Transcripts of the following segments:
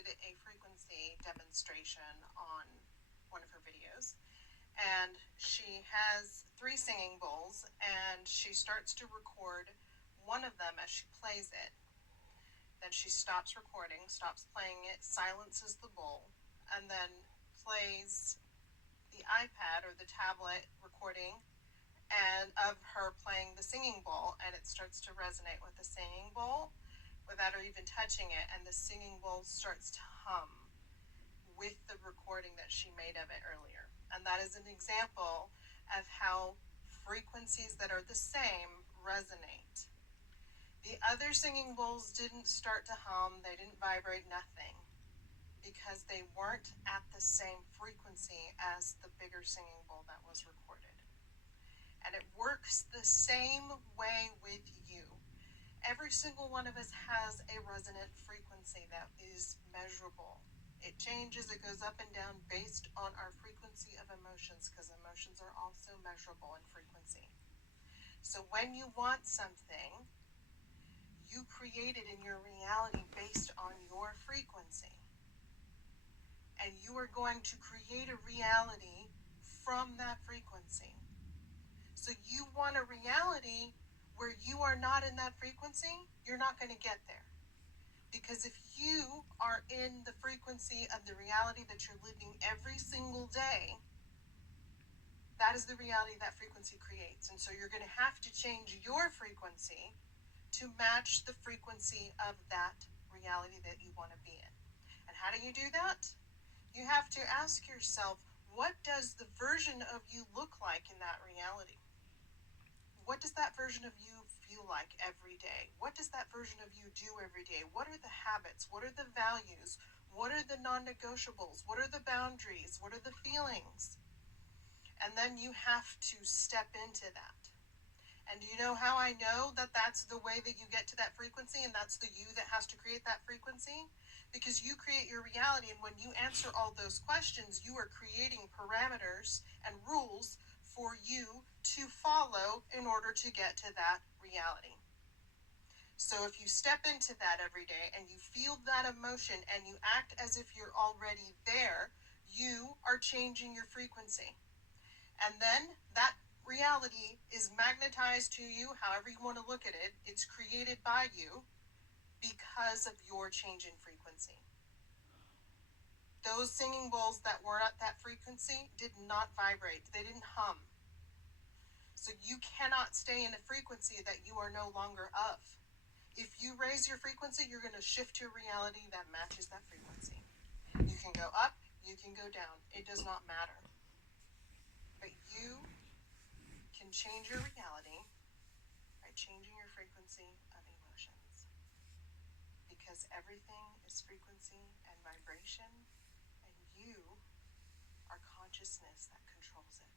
did a frequency demonstration on one of her videos, and she has 3 singing bowls, and she starts to record one of them as she plays it. Then she stops recording, stops playing it, silences the bowl, and then plays the iPad or the tablet recording and of her playing the singing bowl, and it starts to resonate with the singing bowl without her even touching it, and the singing bowl starts to hum with the recording that she made of it earlier. And that is an example of how frequencies that are the same resonate. The other singing bowls didn't start to hum, they didn't vibrate, nothing, because they weren't at the same frequency as the bigger singing bowl that was recorded. And it works the same way with you. Every single one of us has a resonant frequency that is measurable. It changes, it goes up and down based on our frequency of emotions, because emotions are also measurable in frequency. So when you want something, you create it in your reality based on your frequency. And you are going to create a reality from that frequency. So you want a reality where you are not in that frequency, you're not going to get there. Because if you are in the frequency of the reality that you're living every single day, that is the reality that frequency creates. And so you're going to have to change your frequency to match the frequency of that reality that you want to be in. And how do you do that? You have to ask yourself, what does the version of you look like in that reality? What does that version of you feel like every day? What does that version of you do every day? What are the habits? What are the values? What are the non-negotiables? What are the boundaries? What are the feelings? And then you have to step into that. And do you know how I know that that's the way that you get to that frequency, and that's the you that has to create that frequency? Because you create your reality, and when you answer all those questions, you are creating parameters and rules for you to follow in order to get to that reality. So if you step into that every day and you feel that emotion and you act as if you're already there, you are changing your frequency. And then that reality is magnetized to you, however you want to look at it. It's created by you because of your change in frequency. Those singing bowls that were at that frequency did not vibrate. They didn't hum. So you cannot stay in a frequency that you are no longer of. If you raise your frequency, you're going to shift to a reality that matches that frequency. You can go up, you can go down. It does not matter. But you can change your reality by changing your frequency of emotions. Because everything is frequency and vibration, and you are consciousness that controls it.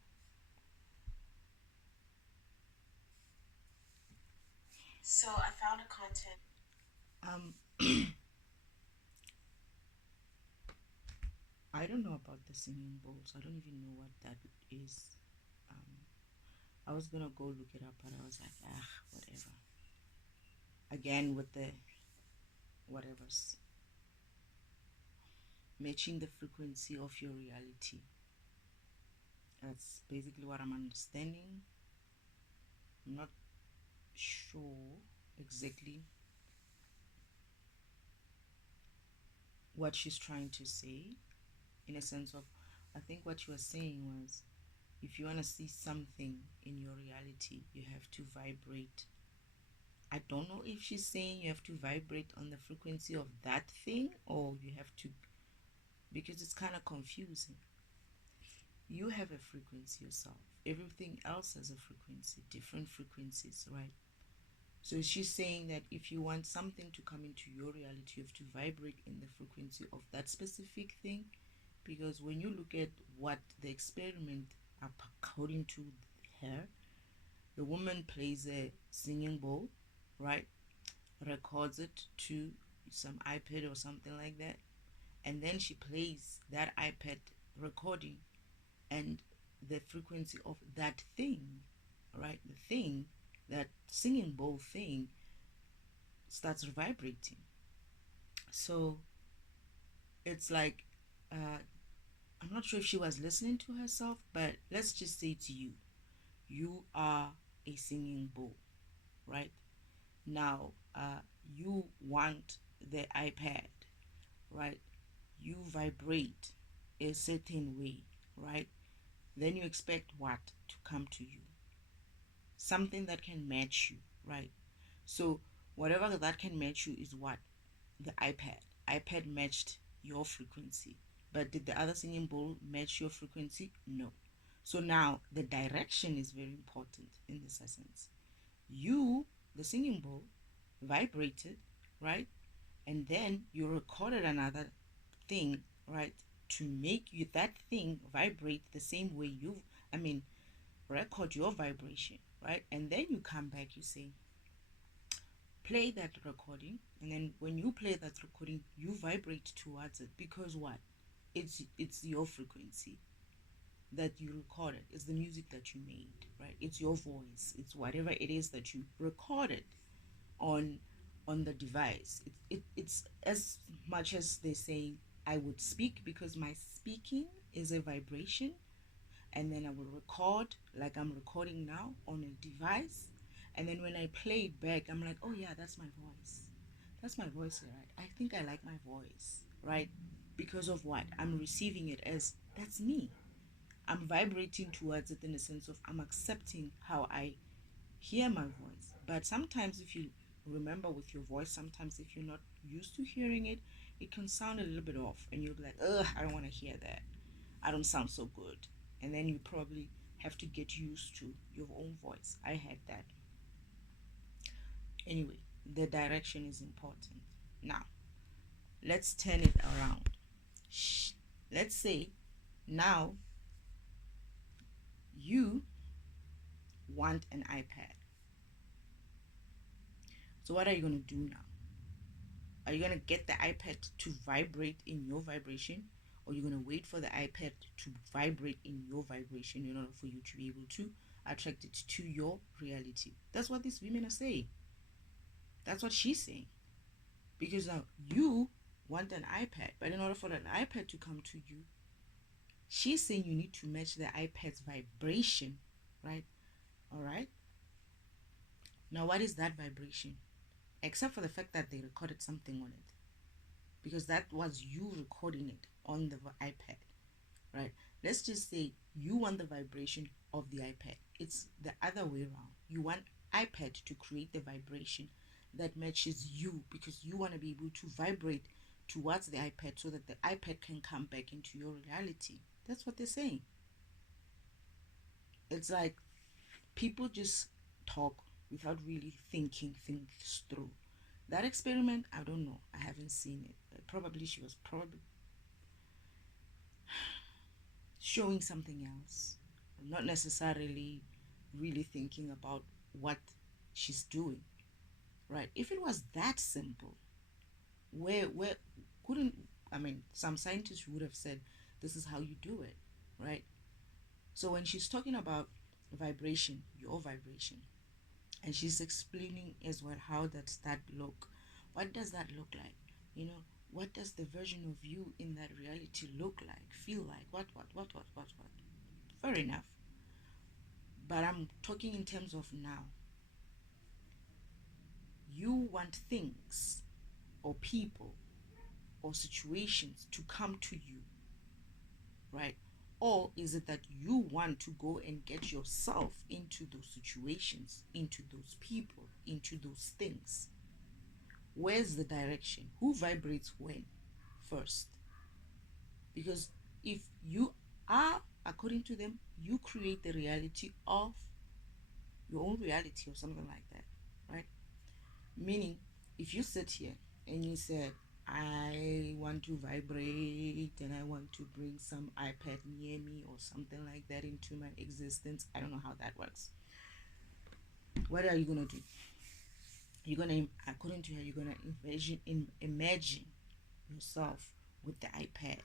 So I found a content. I don't know about the singing bowls. I don't even know what that is. I was gonna go look it up, but I was like, whatever. Again, with the whatever's matching the frequency of your reality. That's basically what I'm understanding. I'm not sure exactly what she's trying to say, in a sense of, I think what you were saying was, if you want to see something in your reality, you have to vibrate. I don't know if she's saying you have to vibrate on the frequency of that thing, or you have to, because it's kind of confusing. You have a frequency yourself. Everything else has a frequency, different frequencies, right? So she's saying that if you want something to come into your reality, you have to vibrate in the frequency of that specific thing. Because when you look at what the experiment, according to her, the woman plays a singing bowl, right? Records it to some iPad or something like that. And then she plays that iPad recording, and the frequency of that thing, right? The thing, that singing bowl thing, starts vibrating. So It's like, I'm not sure if she was listening to herself, but let's just say to you, you are a singing bowl, right? Now, you want the iPad, right? You vibrate a certain way, right? Then you expect what to come to you? Something that can match you, right? So, whatever that can match you is what? The iPad. iPad matched your frequency. But did the other singing bowl match your frequency? No. So now the direction is very important in this essence. You, the singing bowl, vibrated, right? And then you recorded another thing, right? To make you that thing vibrate the same way I mean, record your vibration, right? And then you come back, you say, play that recording, and then when you play that recording, you vibrate towards it because what? It's your frequency that you recorded. It's the music that you made, right? It's your voice. It's whatever it is that you recorded on the device. It's as much as they say I would speak, because my speaking is a vibration, and then I will record like I'm recording now on a device, and then when I play it back, I'm like, oh yeah, that's my voice. That's my voice, right? I think I like my voice, right? Because of what? I'm receiving it as that's me. I'm vibrating towards it in the sense of I'm accepting how I hear my voice. But sometimes, if you remember with your voice, sometimes if you're not used to hearing it, it can sound a little bit off, and you'll be like, ugh, I don't want to hear that. I don't sound so good. And then you probably have to get used to your own voice. I had that. Anyway, the direction is important. Now, let's turn it around. Let's say now you want an iPad. So, what are you going to do now? Are you going to get the iPad to vibrate in your vibration? Or you're going to wait for the iPad to vibrate in your vibration in order for you to be able to attract it to your reality? That's what these women are saying. That's what she's saying. Because now you want an iPad, but in order for an iPad to come to you, she's saying you need to match the iPad's vibration, right? All right. Now, what is that vibration? Except for the fact that they recorded something on it, because that was you recording it on the iPad, right? Let's just say you want the vibration of the iPad. It's the other way around. You want iPad to create the vibration that matches you, because you want to be able to vibrate towards the iPad so that the iPad can come back into your reality. That's what they're saying. It's like people just talk without really thinking things through. That experiment, I don't know. I haven't seen it. Probably she was probably showing something else, not necessarily really thinking about what she's doing, right? If it was that simple, where couldn't I mean, some scientists would have said this is how you do it, right? So when she's talking about vibration, your vibration, and she's explaining as well how does that look, what does that look like, you know, what does the version of you in that reality look like, feel like, what. Fair enough. But I'm talking in terms of now. You want things or people or situations to come to you, right? Or is it that you want to go and get yourself into those situations, into those people, into those things? Where's the direction? Who vibrates when first? Because if you are, according to them, you create the reality of your own reality or something like that, right? Meaning, if you sit here and you said, I want to vibrate and I want to bring some iPad near me or something like that into my existence, I don't know how that works. What are you going to do? You're going to, according to her, you're going to imagine yourself with the iPad.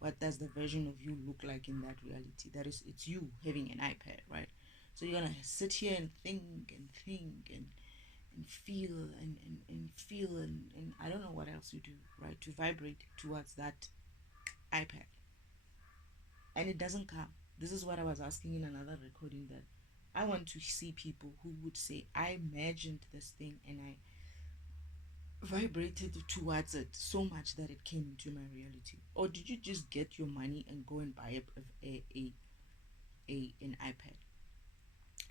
What does the version of you look like in that reality? That is, it's you having an iPad, right? So you're going to sit here and think and feel and feel and I don't know what else you do, right, to vibrate towards that iPad. And it doesn't come. This is what I was asking in another recording, that I want to see people who would say, I imagined this thing and I vibrated towards it so much that it came into my reality. Or did you just get your money and go and buy an iPad?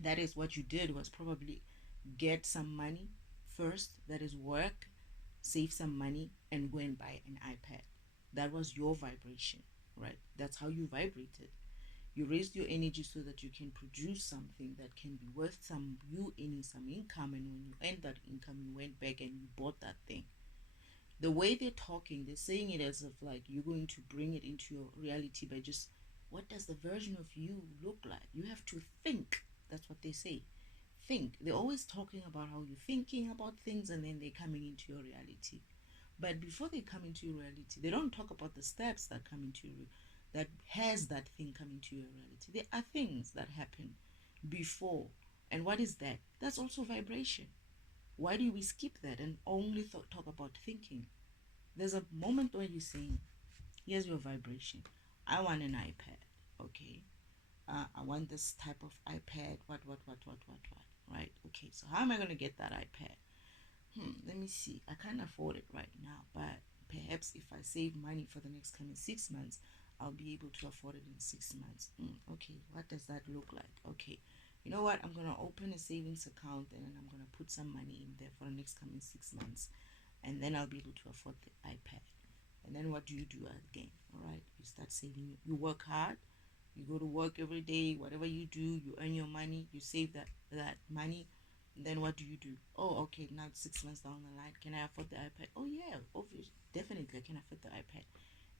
That is what you did, was probably get some money first, that is work, save some money, and go and buy an iPad. That was your vibration, right? That's how you vibrated. You raised your energy so that you can produce something that can be worth some, you earning some income, and when you earned that income, you went back and you bought that thing. The way they're talking, they're saying it as if like you're going to bring it into your reality by just, what does the version of you look like? You have to think. That's what they say. Think. They're always talking about how you're thinking about things, and then they're coming into your reality. But before they come into your reality, they don't talk about the steps that come into your, that has that thing come into your reality. There are things that happen before. And what is that? That's also vibration. Why do we skip that and only talk about thinking? There's a moment where you're saying, here's your vibration. I want an iPad. Okay. I want this type of iPad. What. Right. Okay. So how am I going to get that iPad? Let me see. I can't afford it right now, but perhaps if I save money for the next coming 6 months, I'll be able to afford it in 6 months. Okay, what does that look like? Okay, you know what? I'm gonna open a savings account and then I'm gonna put some money in there for the next coming 6 months, and then I'll be able to afford the iPad. And then what do you do again? All right, you start saving. You work hard. You go to work every day. Whatever you do, you earn your money. You save that money. Then what do you do? Oh, okay, now 6 months down the line, can I afford the iPad? Oh yeah, obviously, definitely I can afford the iPad.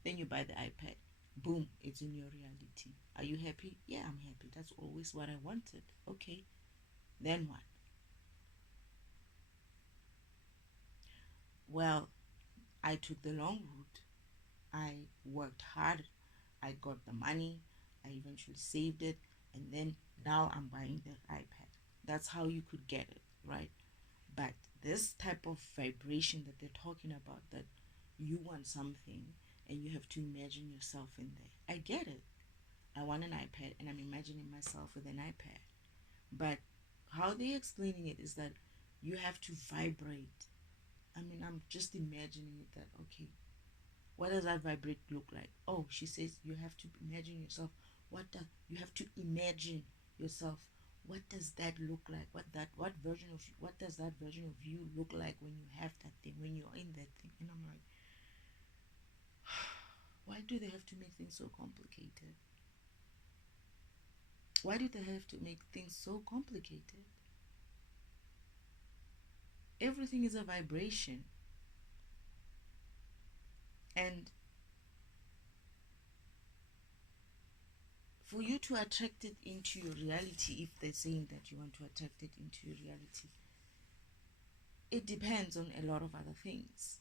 Then you buy the iPad. Boom, it's in your reality. Are you happy? Yeah, I'm happy. That's always what I wanted. Okay, then what? Well, I took the long route. I worked hard. I got the money. I eventually saved it. And then now I'm buying the iPad. That's how you could get it, right? But this type of vibration that they're talking about, that you want something and you have to imagine yourself in there. I get it. I want an iPad and I'm imagining myself with an iPad. But how they're explaining it is that you have to vibrate. I mean, I'm just imagining it, that, okay, what does that vibrate look like? Oh, she says you have to imagine yourself. What does you have to imagine yourself? What does that look like? What version of, what does that version of you look like when you have that thing, when you're in that thing? And I'm like, why do they have to make things so complicated? Why do they have to make things so complicated? Everything is a vibration. And for you to attract it into your reality, if they're saying that you want to attract it into your reality, it depends on a lot of other things,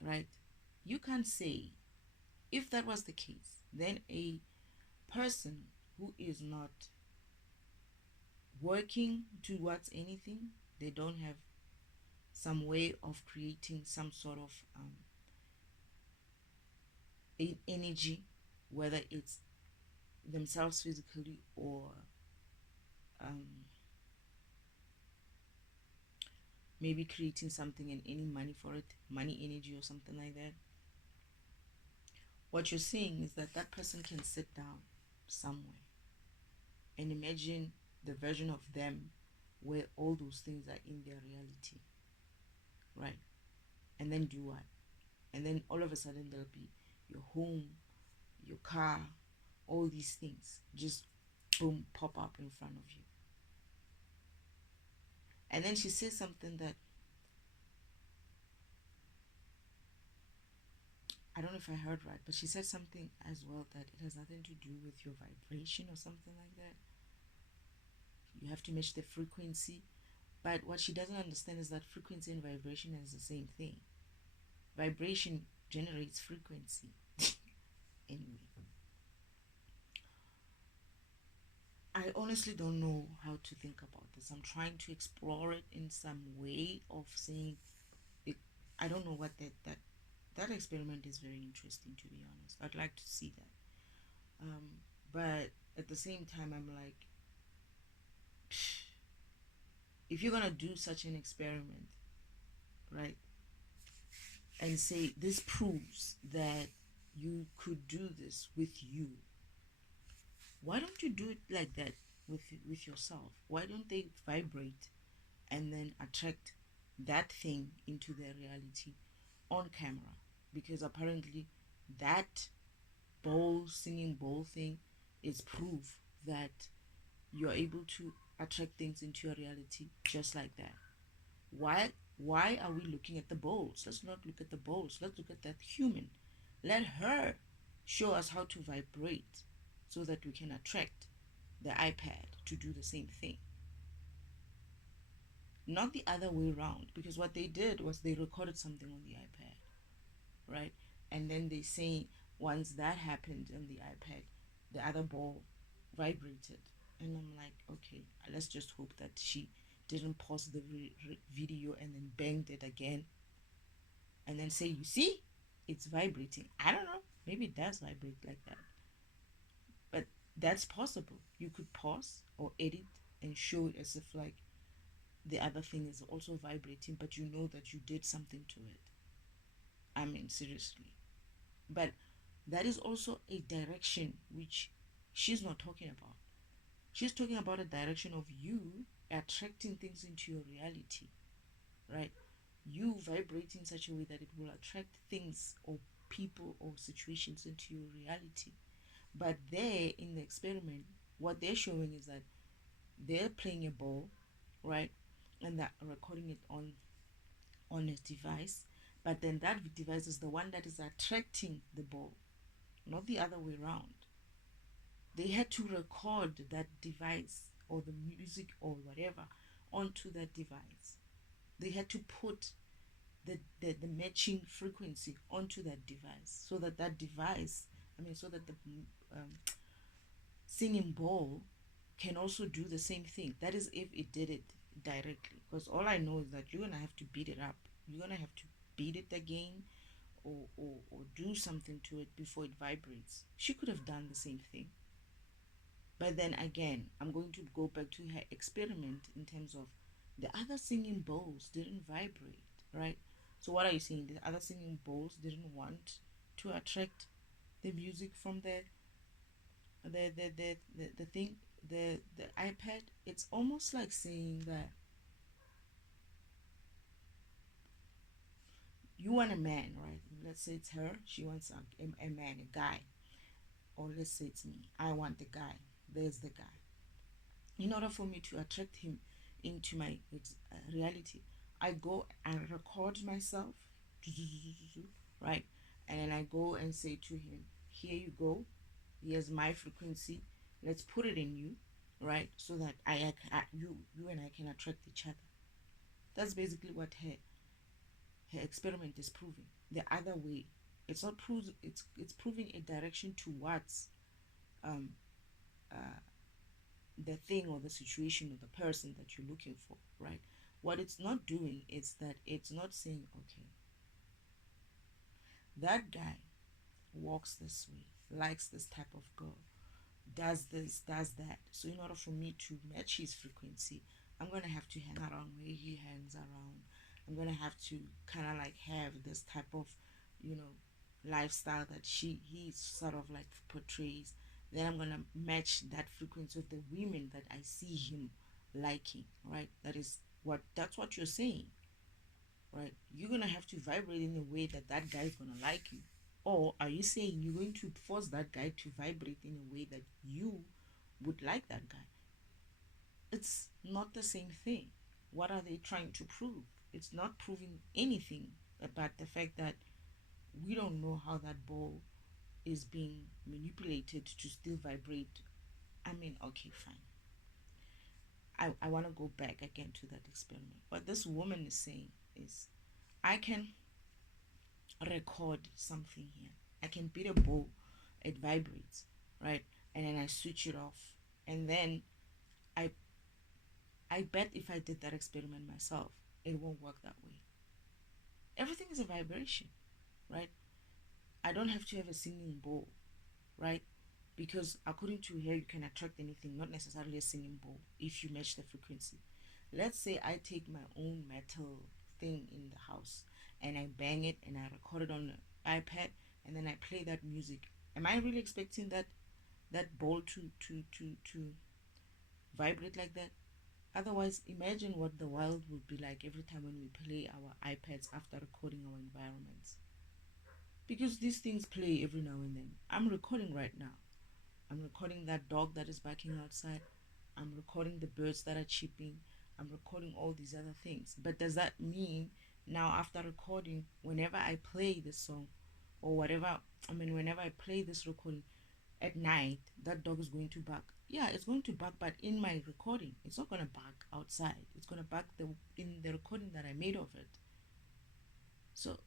right? You can't say, if that was the case, then a person who is not working towards anything, they don't have some way of creating some sort of energy, whether it's themselves physically or um, maybe creating something and earning money for it, money energy or something like that. What you're saying is that that person can sit down somewhere and imagine the version of them where all those things are in their reality, right? And then do what? And then all of a sudden there'll be your home, your car, all these things just boom pop up in front of you. And then she says something that, I don't know if I heard right, but she said something as well, that it has nothing to do with your vibration or something like that. You have to match the frequency. But what she doesn't understand is that frequency and vibration is the same thing. Vibration generates frequency. Anyway, I honestly don't know how to think about this. I'm trying to explore it in some way of saying it. I don't know what that experiment is very interesting, to be honest. I'd like to see that. But at the same time, I'm like, if you're gonna do such an experiment, right, and say this proves that you could do this with you, why don't you do it like that with yourself? Why don't they vibrate and then attract that thing into their reality on camera? Because apparently that singing bowl thing is proof that you're able to attract things into your reality just like that. Why are we looking at the bowls? Let's not look at the bowls. Let's look at that human. Let her show us how to vibrate so that we can attract the iPad to do the same thing. Not the other way around, because what they did was they recorded something on the iPad, right? And then they say once that happened on the iPad, the other ball vibrated. And I'm like, okay, let's just hope that she didn't pause the video and then banged it again and then say, you see, it's vibrating. I don't know. Maybe it does vibrate like that. But that's possible. You could pause or edit and show it as if like the other thing is also vibrating, but you know that you did something to it. I mean, seriously. But that is also a direction which she's not talking about. She's talking about a direction of you attracting things into your reality, right? You vibrate in such a way that it will attract things or people or situations into your reality. But there in the experiment, what they're showing is that they're playing a ball, right? And they're recording it on a device. But then that device is the one that is attracting the ball, not the other way around. They had to record that device or the music or whatever onto that device. They had to put the matching frequency onto that device so that so that the singing bowl can also do the same thing. That is if it did it directly. Because all I know is that you're gonna have to beat it up. You're gonna have to beat it again or do something to it before it vibrates. She could have done the same thing. But then again, I'm going to go back to her experiment in terms of the other singing bowls didn't vibrate, right? So what are you saying? The other singing bowls didn't want to attract the music from the thing, the iPad. It's almost like saying that you want a man, right? Let's say it's her. She wants a man, a guy. Or let's say it's me. I want the guy. There's the guy. In order for me to attract him into my reality, I go and record myself, right? And then I go and say to him, here you go, here's my frequency, let's put it in you, right? So that you and I can attract each other. That's basically what her experiment is proving. The other way, it's not prove it's proving a direction towards um the thing or the situation or the person that you're looking for, right? What it's not doing is that it's not saying, okay, that guy walks this way, likes this type of girl, does this, does that. So in order for me to match his frequency, I'm gonna have to hang around where he hangs around. I'm gonna have to kind of like have this type of, you know, lifestyle that he sort of like portrays. Then I'm gonna match that frequency of the women that I see him liking, right? That's what you're saying, right? You're gonna have to vibrate in a way that that guy's gonna like you. Or are you saying you're going to force that guy to vibrate in a way that you would like that guy? It's not the same thing. What are they trying to prove? It's not proving anything about the fact that we don't know how that ball is being manipulated to still vibrate. I mean, okay, fine. I want to go back again to that experiment. What this woman is saying is, I can record something here. I can beat a ball, it vibrates, right? And then I switch it off. And then I I bet if I did that experiment myself, it won't work that way. Everything is a vibration, right? I don't have to have a singing bowl, right? Because according to here, you can attract anything, not necessarily a singing bowl, if you match the frequency. Let's say I take my own metal thing in the house and I bang it and I record it on the iPad and then I play that music. Am I really expecting that ball to vibrate like that? Otherwise, imagine what the world would be like every time when we play our iPads after recording our environments. Because these things play every now and then. I'm recording right now. I'm recording that dog that is barking outside. I'm recording the birds that are chirping. I'm recording all these other things. But does that mean now, after recording, whenever I play this song or whatever, whenever I play this recording at night, that dog is going to bark? Yeah, it's going to bark, but in my recording, it's not going to bark outside. It's going to bark in the recording that I made of it. So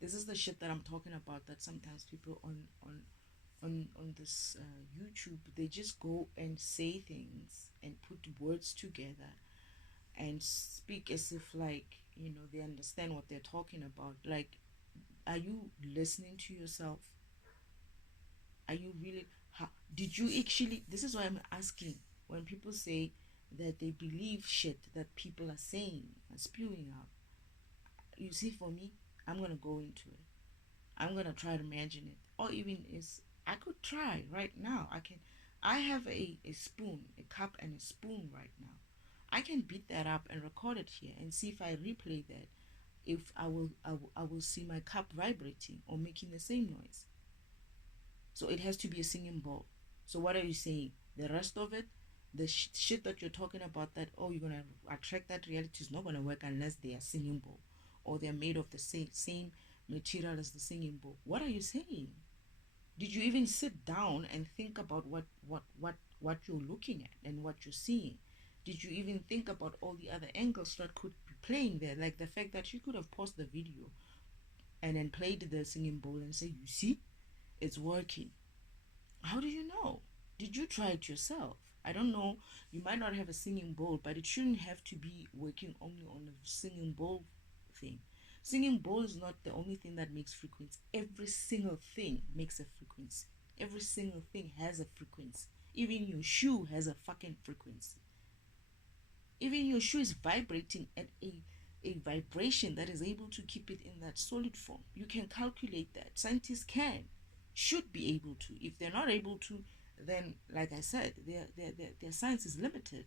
this is the shit that I'm talking about. That sometimes people on this YouTube, they just go and say things and put words together and speak as if like they understand what they're talking about. Like, are you listening to yourself? Are you really? Did you actually? This is why I'm asking. When people say that they believe shit that people are saying and spewing out, you see, for me, I'm gonna go into it. I'm gonna try to imagine it, or even is I could try right now. I can. I have a spoon, a cup, and a spoon right now. I can beat that up and record it here and see if I replay that. If I will see my cup vibrating or making the same noise. So it has to be a singing bowl. So what are you saying? The rest of it, the shit that you're talking about, that you're gonna attract that reality, is not gonna work unless they are singing bowl or they're made of the same material as the singing bowl. What are you saying? Did you even sit down and think about what you're looking at and what you're seeing? Did you even think about all the other angles that could be playing there? Like the fact that you could have paused the video and then played the singing bowl and say, you see, it's working. How do you know? Did you try it yourself? I don't know. You might not have a singing bowl, but it shouldn't have to be working only on a singing bowl thing. Singing bowl is not the only thing that makes frequency. Every single thing makes a frequency. Every single thing has a frequency. Even your shoe has a fucking frequency. Even your shoe is vibrating at a vibration that is able to keep it in that solid form. You can calculate that. Scientists should be able to. If they're not able to, then, like I said, their science is limited,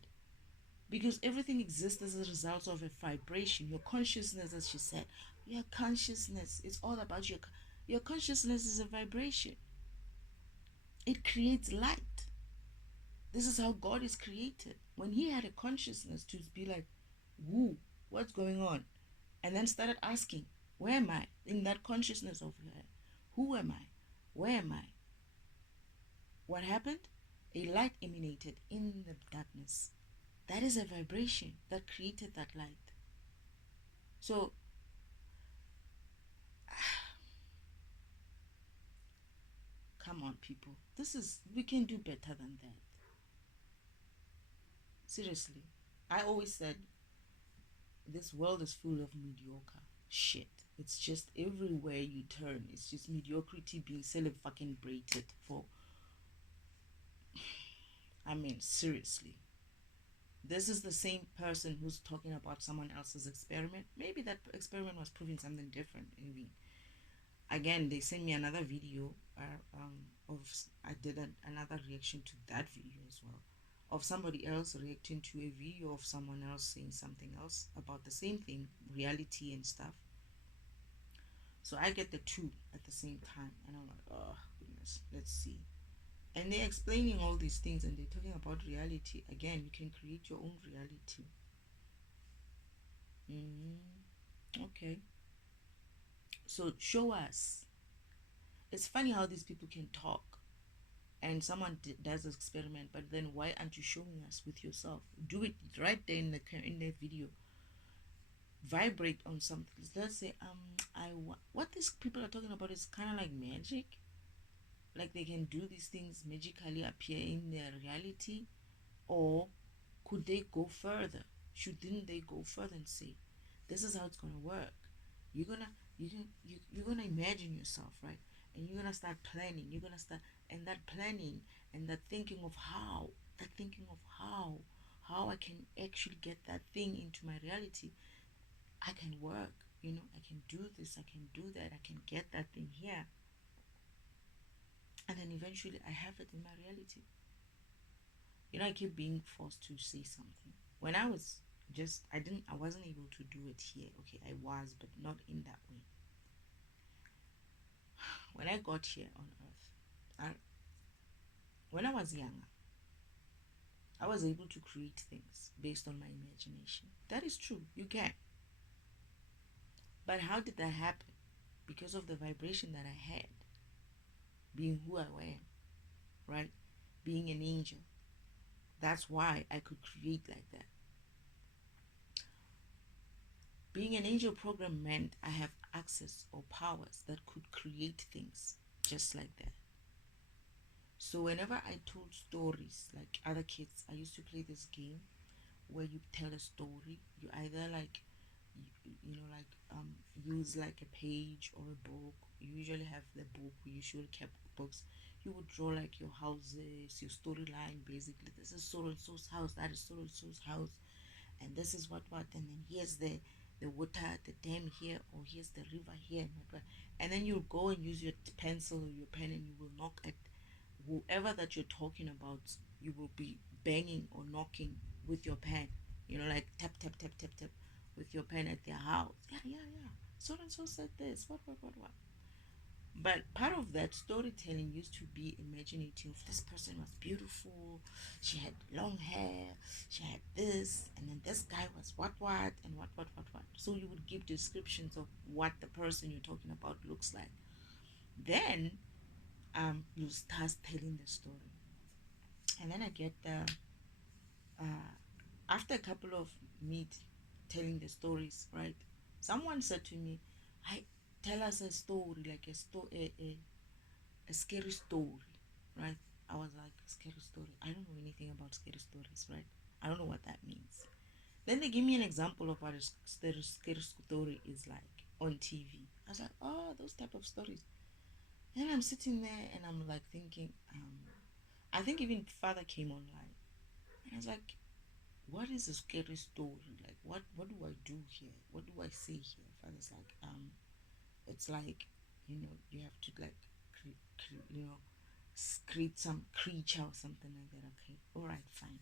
because everything exists as a result of a vibration. Your consciousness, as she said, your consciousness, it's all about your consciousness is a vibration. It creates light. This is how God is created. When he had a consciousness to be like, who, what's going on? And then started asking, where am I? In that consciousness of her, who am I? Where am I? What happened? A light emanated in the darkness. That is a vibration that created that light. So, come on, people. We can do better than that. Seriously. I always said this world is full of mediocre shit. It's just everywhere you turn. It's just mediocrity being celebrated for. Seriously. This is the same person who's talking about someone else's experiment. Maybe that experiment was proving something different. Maybe. Again, they sent me another video of I did another reaction to that video as well, of somebody else reacting to a video of someone else saying something else about the same thing, reality and stuff. So I get the two at the same time, and I'm like, oh goodness, let's see. And they're explaining all these things, and they're talking about reality. Again, you can create your own reality. Okay. So show us. It's funny how these people can talk, and someone does this experiment, but then why aren't you showing us with yourself? Do it right there in the video. Vibrate on something. Let's say what these people are talking about is kind of like magic. Like they can do these things magically appear in their reality, or could they go further? Shouldn't they go further and say, this is how it's gonna work? You're gonna you're gonna imagine yourself, right? And you're gonna start planning. You're gonna start, and that planning and that thinking of how I can actually get that thing into my reality. I can work, I can do this, I can do that, I can get that thing here. And then eventually I have it in my reality. I keep being forced to say something. When I was I wasn't able to do it here. Okay, I was, but not in that way. When I got here on earth, when I was younger, I was able to create things based on my imagination. That is true, you can. But how did that happen? Because of the vibration that I had, being who I am, right? Being an angel. That's why I could create like that. Being an angel program meant I have access or powers that could create things just like that. So whenever I told stories like other kids, I used to play this game where you tell a story. You either use like a page or a book. You usually have the book. We usually kept books. You would draw like your houses, your storyline. Basically, this is so and so's house. That is so and so's house, and this is what, and then here's the water, the dam here, or here's the river here, and then you'll go and use your pencil or your pen, and you will knock at whoever that you're talking about. You will be banging or knocking with your pen, like tap tap tap tap tap with your pen at their house. Yeah, yeah, yeah, so and so said this, what. But part of that storytelling used to be imaginative. This person was beautiful, she had long hair, she had this, and then this guy was what, and what. So you would give descriptions of what the person you're talking about looks like. Then you start telling the story. And then I get uh, after a couple of me telling the stories, right? Someone said to me, I tell us a story, like a scary story, right? I was like, scary story. I don't know anything about scary stories, right? I don't know what that means. Then they give me an example of what a scary story is like on TV. I was like, oh, those type of stories. And I'm sitting there and I'm like thinking, I think even father came online. And I was like, what is a scary story? Like, what do I do here? What do I say here? Father's like, it's like, you have to like, create some creature or something like that. Okay, all right, fine.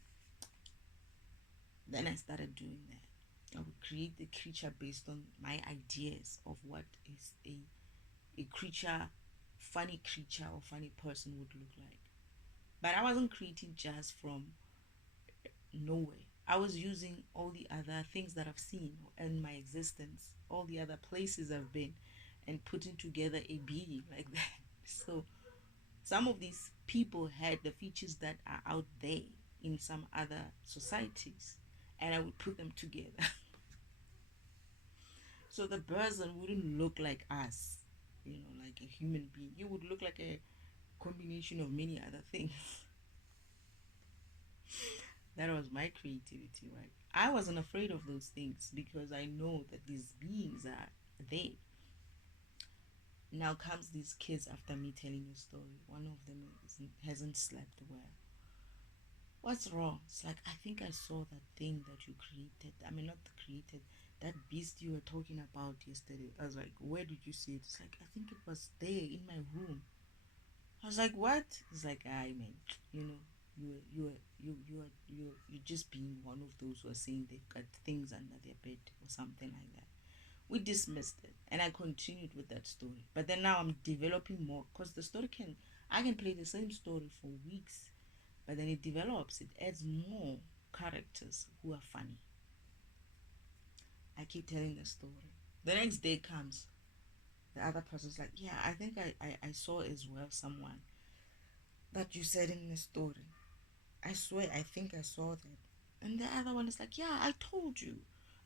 Then I started doing that. I would create the creature based on my ideas of what is a creature, funny creature or funny person would look like. But I wasn't creating just from nowhere. I was using all the other things that I've seen in my existence, all the other places I've been, and putting together a being like that. So some of these people had the features that are out there in some other societies, and I would put them together. So the person wouldn't look like us, like a human being. You would look like a combination of many other things. That was my creativity, right? I wasn't afraid of those things because I know that these beings are there. Now comes these kids after me telling a story. One of them hasn't slept well. What's wrong? It's like, I think I saw that thing that you created. I mean, not created, that beast you were talking about yesterday. I was like, where did you see it? It's like, I think it was there in my room. I was like, what? It's like, I mean, you know, you're just being one of those who are saying they've got things under their bed or something like that. We dismissed it, and I continued with that story. But then now I'm developing more because the story I can play the same story for weeks, but then it develops. It adds more characters who are funny. I keep telling the story. The next day comes, the other person's like, yeah, I think I saw as well someone that you said in the story. I swear, I think I saw that. And the other one is like, yeah, I told you.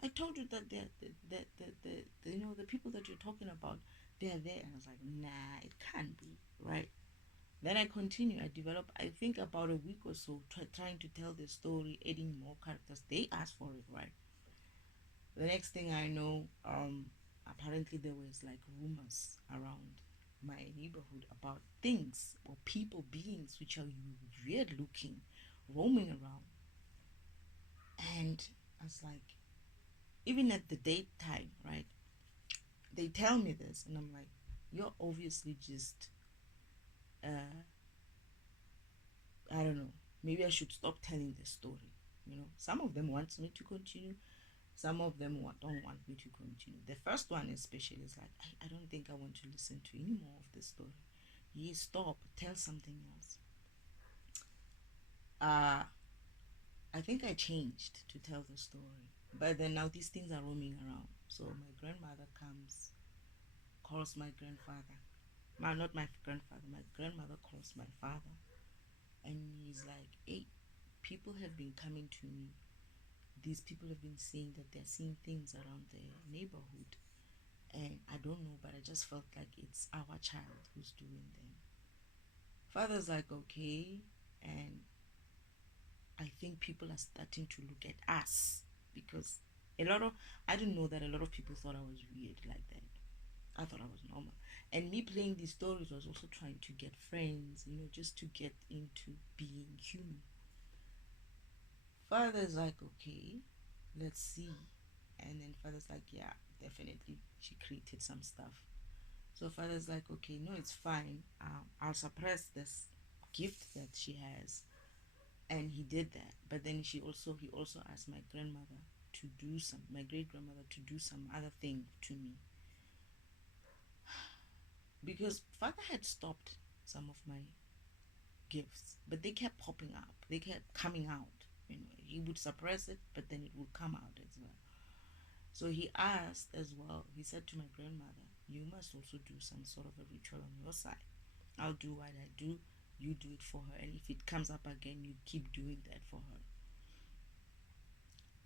I told you that the people that you're talking about, they're there. And I was like, nah, it can't be, right? Then I continue. I develop, I think, about a week or so, trying to tell the story, adding more characters. They asked for it, right? The next thing I know, apparently there was like rumors around my neighborhood about things or people, beings which are weird looking, roaming around. And I was like, even at the daytime, right? They tell me this, and I'm like, you're obviously just, I don't know. Maybe I should stop telling this story. Some of them want me to continue. Some of them don't want me to continue. The first one especially is like, I don't think I want to listen to any more of this story. Yes, stop. Tell something else. Uh, I think I changed to tell the story. But then now these things are roaming around. So my grandmother comes, calls my grandfather. Not my grandfather. My grandmother calls my father. And he's like, hey, people have been coming to me. These people have been saying that they're seeing things around the neighborhood. And I don't know, but I just felt like it's our child who's doing them. Father's like, okay. And I think people are starting to look at us because I didn't know that a lot of people thought I was weird like that. I thought I was normal. And me playing these stories was also trying to get friends, just to get into being human. Father's like, okay, let's see. And then father's like, yeah, definitely. She created some stuff. So father's like, okay, no, it's fine. I'll suppress this gift that she has. And he did that. But then he also asked my grandmother to do my great grandmother to do some other thing to me. Because father had stopped some of my gifts, but they kept popping up. They kept coming out. He would suppress it, but then it would come out as well. So he asked as well, he said to my grandmother, you must also do some sort of a ritual on your side. I'll do what I do, you do it for her. And if it comes up again, you keep doing that for her.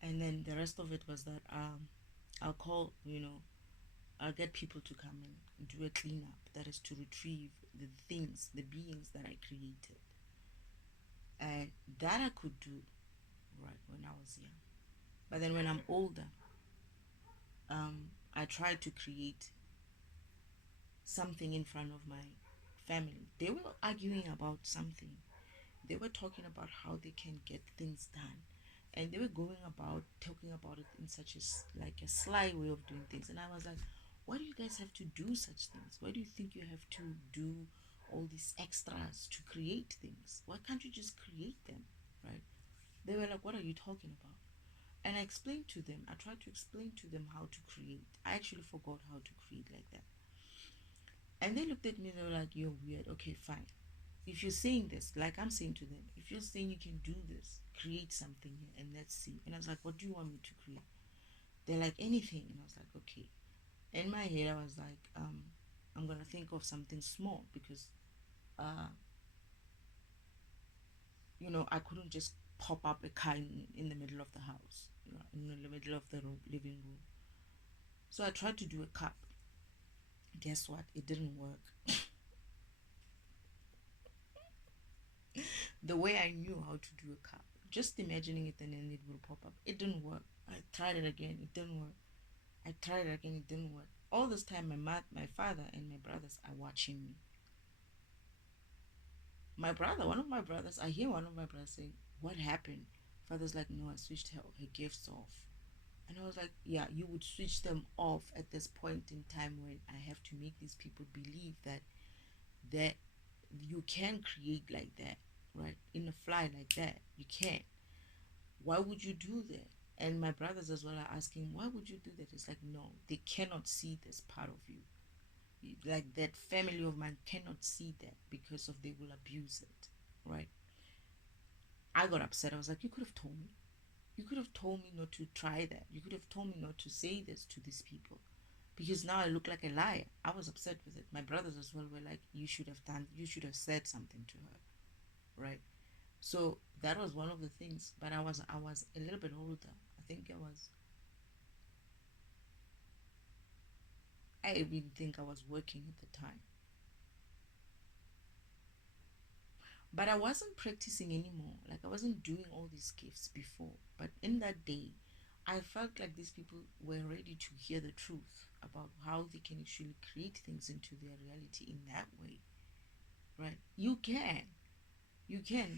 And then the rest of it was that I'll call, I'll get people to come and do a cleanup. That is to retrieve the things, the beings that I created. And that I could do right when I was young. But then when I'm older, I tried to create something in front of my family. They were arguing about something. They were talking about how they can get things done. And they were going about talking about it in such a sly way of doing things. And I was like, why do you guys have to do such things? Why do you think you have to do all these extras to create things? Why can't you just create them? Right? They were like, what are you talking about? And I explained to them, I tried to explain to them how to create. I actually forgot how to create like that. And they looked at me, they were like, you're weird. Okay, fine. If you're saying this, like I'm saying to them, if you're saying you can do this, create something here and let's see. And I was like, what do you want me to create? They're like, anything. And I was like, okay. In my head, I was like, I'm going to think of something small because, uh, I couldn't just pop up a car in the middle of the house, in the middle of the living room. So I tried to do a cup. Guess what? It didn't work. The way I knew how to do a cup. Just imagining it and then it will pop up. It didn't work. I tried it again. It didn't work. I tried it again. It didn't work. All this time, my father and my brothers are watching me. One of my brothers, I hear one of my brothers saying, "What happened?" Father's like, "No, I switched her gifts off." And I was like, "Yeah, you would switch them off at this point in time when I have to make these people believe that you can create like that, right? In a fly like that, you can. Why would you do that?" And my brothers as well are asking, "Why would you do that?" It's like, no, they cannot see this part of you. Like that family of mine cannot see that because of they will abuse it, right? I got upset. I was like, you could have told me. You could have told me not to try that. You could have told me not to say this to these people. Because now I look like a liar. I was upset with it. My brothers as well were like, you should have said something to her. Right? So that was one of the things. But I was a little bit older. I even think I was working at the time. But I wasn't practicing anymore. Like I wasn't doing all these gifts before. But in that day, I felt like these people were ready to hear the truth about how they can actually create things into their reality in that way. Right? You can,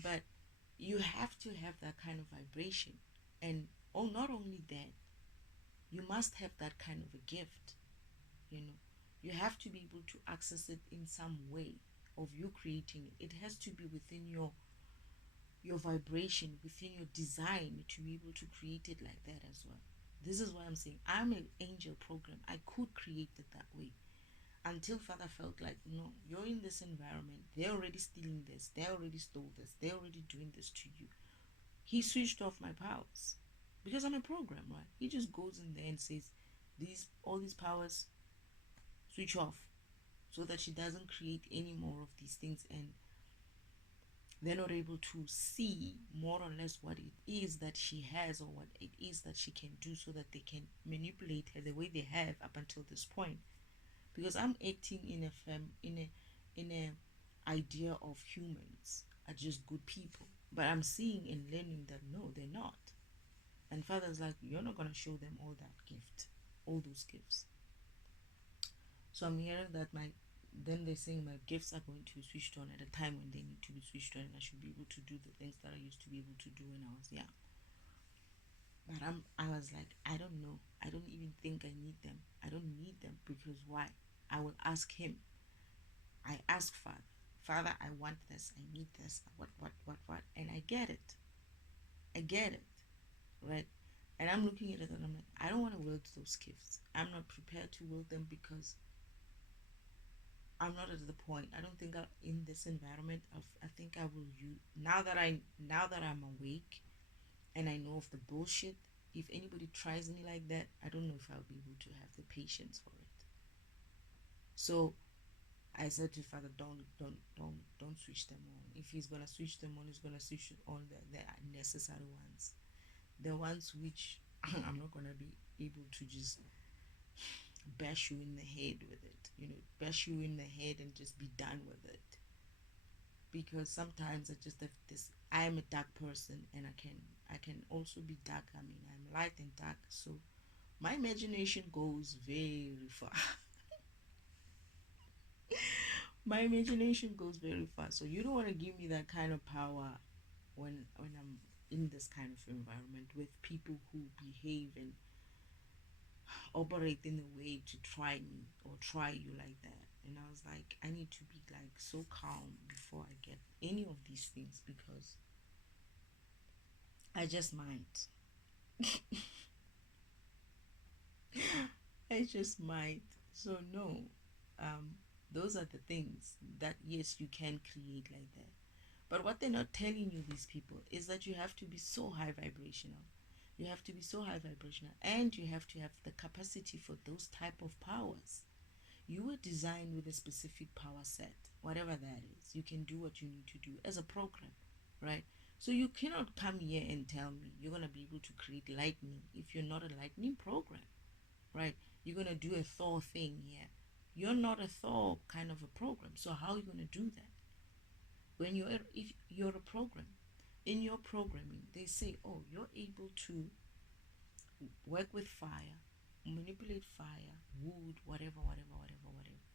but you have to have that kind of vibration. And oh, not only that, you must have that kind of a gift. You know, you have to be able to access it in some way of you creating it. It has to be within your vibration, within your design to be able to create it like that as well. This is why I'm saying I'm an angel program. I could create it that way until Father felt like, no, you're in this environment. They're already stealing this. They already stole this. They're already doing this to you. He switched off my powers because I'm a program, right? He just goes in there and says, all these powers switch off so that she doesn't create any more of these things, and they're not able to see more or less what it is that she has or what it is that she can do so that they can manipulate her the way they have up until this point. Because I'm acting in a idea of humans are just good people, but I'm seeing and learning that no, they're not. And Father's like, you're not gonna show them all those gifts. So I'm hearing that then they're saying my gifts are going to be switched on at a time when they need to be switched on, and I should be able to do the things that I used to be able to do when I was young. But I was like, I don't know. I don't even think I need them. I don't need them because why? I will ask him. I ask Father. Father, I want this. I need this. What? And I get it. I get it. Right? And I'm looking at it and I'm like, I don't want to wield those gifts. I'm not prepared to wield them because I'm not at the point. I don't think in this environment of. I think I will use now that I'm awake and I know of the bullshit. If anybody tries me like that, I don't know if I'll be able to have the patience for it. So I said to Father, don't switch them on. If he's gonna switch them on, he's gonna switch on the necessary ones, the ones which I'm not gonna be able to just bash you in the head with it. Bash you in the head and just be done with it. Because sometimes I just have this. I am a dark person, and I can also be dark. I mean, I'm light and dark, so my imagination goes very far. My imagination goes very far. So you don't want to give me that kind of power when I'm in this kind of environment with people who behave and operate in a way to try me or try you like that. And I was like, I need to be like so calm before I get any of these things because I just might. I just might. So no, um, those are the things that yes, you can create like that. But what they're not telling you, these people, is that you have to be so high vibrational. You have to be so high vibrational, and you have to have the capacity for those type of powers. You were designed with a specific power set, whatever that is. You can do what you need to do as a program, right? So you cannot come here and tell me you're gonna be able to create lightning if you're not a lightning program, right? You're gonna do a Thor thing here. You're not a Thor kind of a program. So how are you gonna do that? When if you're a program, in your programming, they say, oh, you're able to work with fire, manipulate fire, wood, whatever.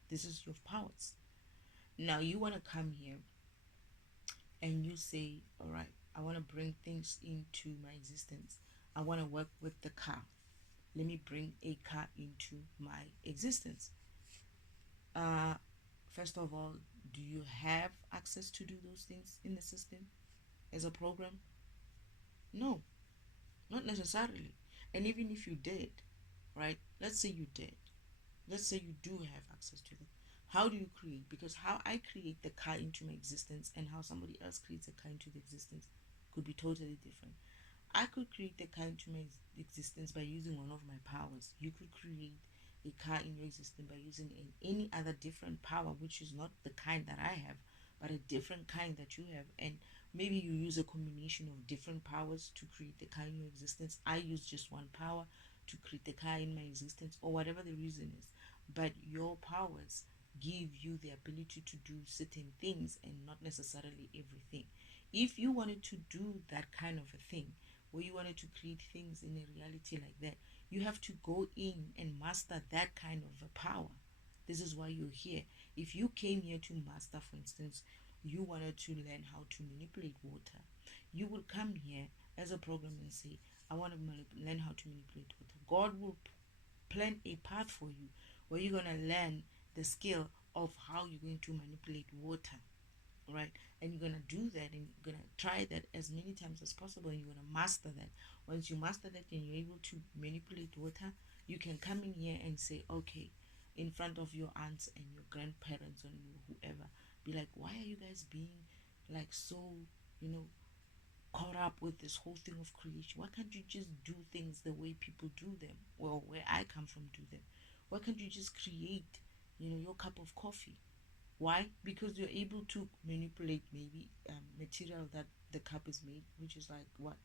This is your powers. Now you want to come here and you say, all right, I want to bring things into my existence. I want to work with the car. Let me bring a car into my existence. Uh, First of all, do you have access to do those things in the system as a program? No, not necessarily. And even if you did, right? Let's say you did. Let's say you do have access to them. How do you create? Because how I create the car into my existence and how somebody else creates a car into the existence could be totally different. I could create the car into my existence by using one of my powers. You could create a car in your existence by using any other different power, which is not the kind that I have, but a different kind that you have. And maybe you use a combination of different powers to create the car in your existence. I use just one power to create the car in my existence, or whatever the reason is. But your powers give you the ability to do certain things and not necessarily everything. If you wanted to do that kind of a thing, where you wanted to create things in a reality like that, you have to go in and master that kind of a power. This is why you're here. If you came here to master, for instance, you wanted to learn how to manipulate water, you will come here as a program and say, I want to learn how to manipulate water. God will plan a path for you where you're going to learn the skill of how you're going to manipulate water, right? And you're going to do that, and you're going to try that as many times as possible, and you're going to master that. Once you master that and you're able to manipulate water, you can come in here and say, okay, in front of your aunts and your grandparents and whoever, be like, why are you guys being like so, you know, caught up with this whole thing of creation? Why can't you just do things the way people do them? Well, where I come from, do them. Why can't you just create, your cup of coffee? Why? Because you're able to manipulate maybe material that the cup is made, which is like what,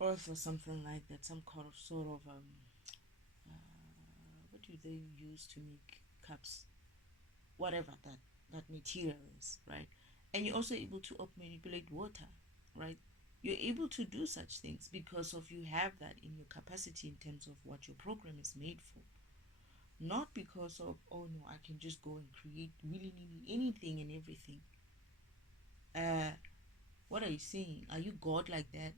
earth or something like that, some kind of sort of what do they use to make cups? Whatever that material is, right? And you're also able to manipulate water, right? You're able to do such things because of you have that in your capacity in terms of what your program is made for. Not because of, oh no, I can just go and create willy nilly anything and everything. What are you saying? Are you God like that?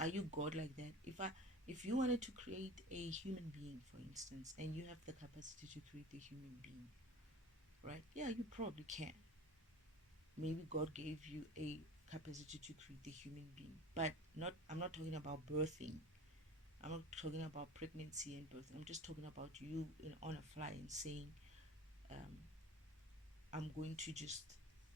Are you God like that? If you wanted to create a human being, for instance, and you have the capacity to create a human being, right? Yeah, you probably can. Maybe God gave you a capacity to create a human being, but not. I'm not talking about birthing. I'm not talking about pregnancy and birthing. I'm just talking about you on a fly and saying, um, I'm going to just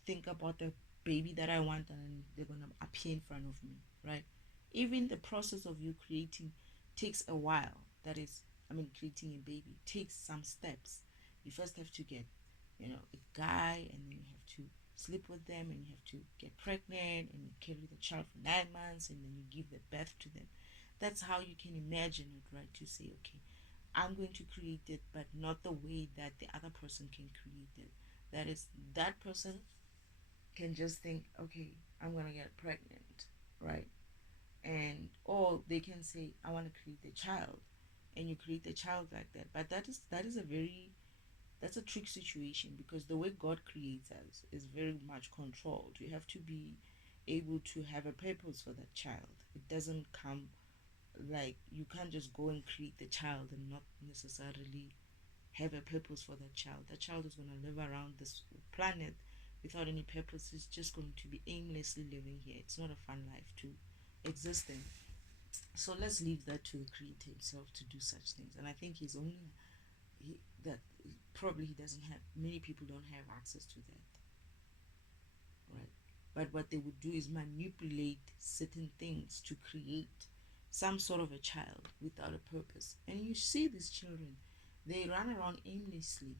think about the baby that I want, and they're gonna appear in front of me, right? Even the process of you creating takes a while. That is, creating a baby takes some steps. You first have to get, a guy, and then you have to sleep with them, and you have to get pregnant, and you carry the child for 9 months, and then you give the birth to them. That's how you can imagine it, right? To say, okay, I'm going to create it, but not the way that the other person can create it. That is, that person can just think, okay, I'm gonna get pregnant, right? And or they can say, I want to create a child, and you create a child like that. But that is a very that's a trick situation, because the way God creates us is very much controlled. You have to be able to have a purpose for that child. It doesn't come like, you can't just go and create the child and not necessarily have a purpose for that child. That child is going to live around this planet without any purpose. It's just going to be aimlessly living here. It's not a fun life to exist in. So let's leave that to the creator himself to do such things. And I think he's only that probably he doesn't have, many people don't have access to that, right? But what they would do is manipulate certain things to create some sort of a child without a purpose. And you see these children, they run around aimlessly.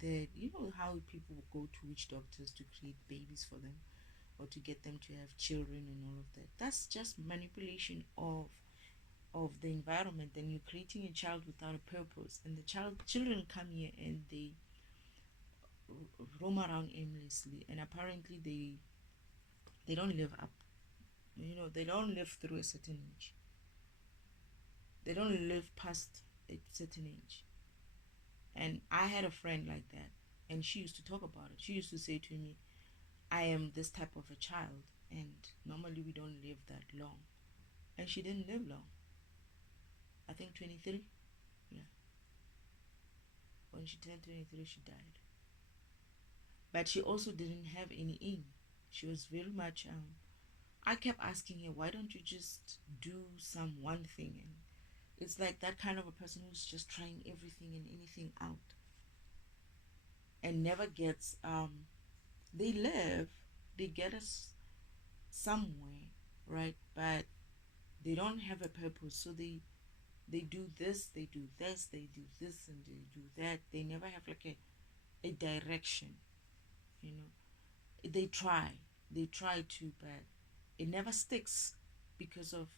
That, you know how people go to witch doctors to create babies for them, or to get them to have children and all of that. That's just manipulation of the environment. And you're creating a child without a purpose, and the children come here and they roam around aimlessly, and apparently they don't live up, they don't live through a certain age, they don't live past a certain age. And I had a friend like that, and she used to talk about it. She used to say to me, I am this type of a child, and normally we don't live that long. And she didn't live long. I think 23. Yeah. When she turned 23, she died. But she also didn't have any aim. She was very much I kept asking her, why don't you just do some one thing? And it's like that kind of a person who's just trying everything and anything out, and never gets they live, they get us somewhere, right? But they don't have a purpose. So they do this, they do this, they do this, and they do that. They never have like a direction, you know. They try to, but it never sticks, because of,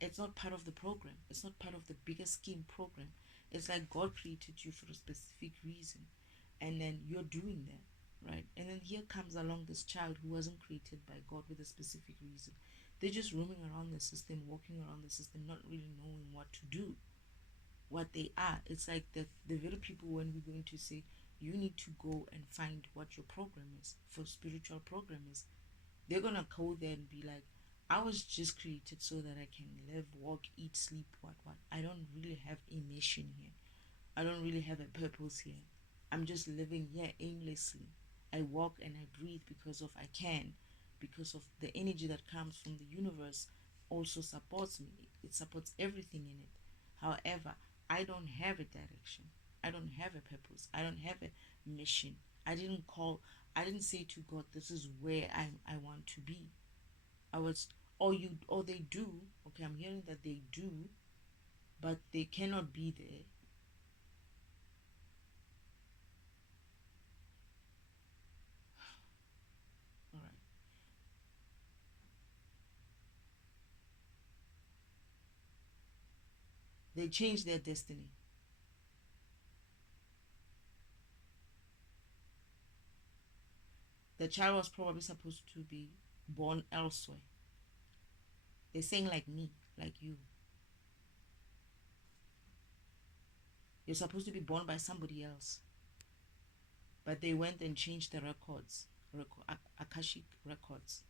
it's not part of the program, it's not part of the bigger scheme program. It's like God created you for a specific reason, and then you're doing that, right? And then here comes along this child who wasn't created by God with a specific reason. They're just roaming around the system, walking around the system, not really knowing what to do, what they are. It's like the very people when we're going to say, you need to go and find what your program is, for spiritual program is. They're gonna go there and be like, I was just created so that I can live, walk, eat, sleep, what. I don't really have a mission here. I don't really have a purpose here. I'm just living here aimlessly. I walk and I breathe because of I can, because of the energy that comes from the universe also supports me. It supports everything in it. However, I don't have a direction. I don't have a purpose. I don't have a mission. I didn't say to God, this is where I want to be. I was or they do, okay, I'm hearing that they do, but they cannot be there. All right. They changed their destiny. The child was probably supposed to be born elsewhere. They're saying like me, like you. You're supposed to be born by somebody else. But they went and changed the Akashic records,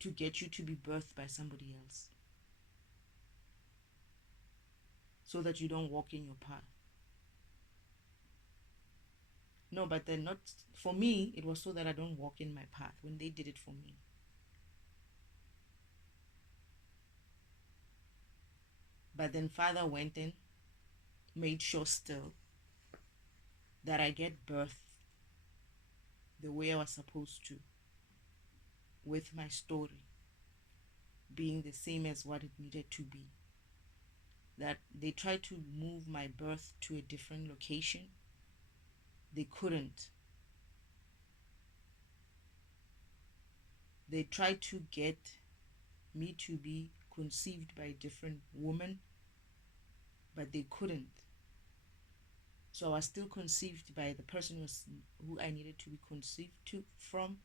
to get you to be birthed by somebody else, so that you don't walk in your path. No, but they're not. For me, it was so that I don't walk in my path when they did it for me. But then Father went and made sure still that I get birth the way I was supposed to, with my story being the same as what it needed to be. That they tried to move my birth to a different location. They couldn't. They tried to get me to be conceived by a different woman, but they couldn't. So I was still conceived by the person who I needed to be conceived from,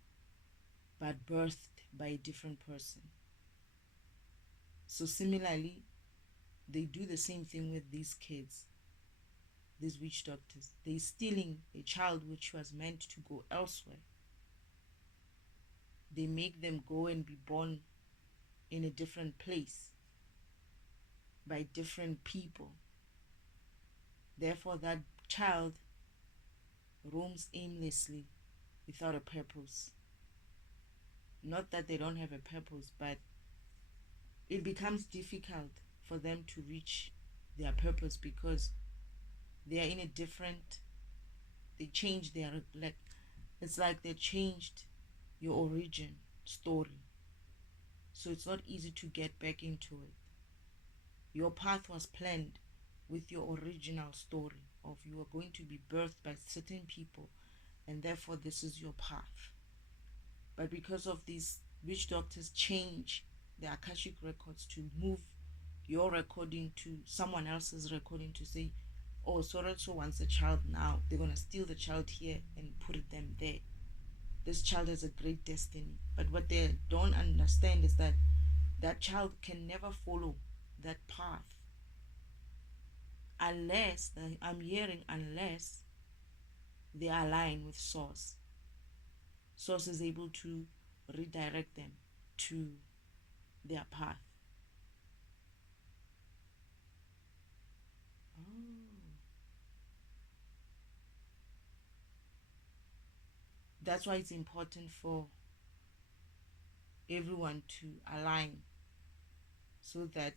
but birthed by a different person. So similarly, they do the same thing with these kids, these witch doctors. They're stealing a child which was meant to go elsewhere. They make them go and be born in a different place by different people. Therefore, that child roams aimlessly without a purpose. Not that they don't have a purpose, but it becomes difficult for them to reach their purpose because they are in a different, they change their, like, it's like they changed your origin story, so it's not easy to get back into it. Your path was planned with your original story of you are going to be birthed by certain people, and therefore this is your path. But because of these witch doctors change the Akashic records to move your recording to someone else's recording, to say, oh, so and so wants a child now, they're going to steal the child here and put them there. This child has a great destiny. But what they don't understand is that that child can never follow that path unless, I'm hearing, unless they align with Source. Source is able to redirect them to their path. Oh. That's why it's important for everyone to align, so that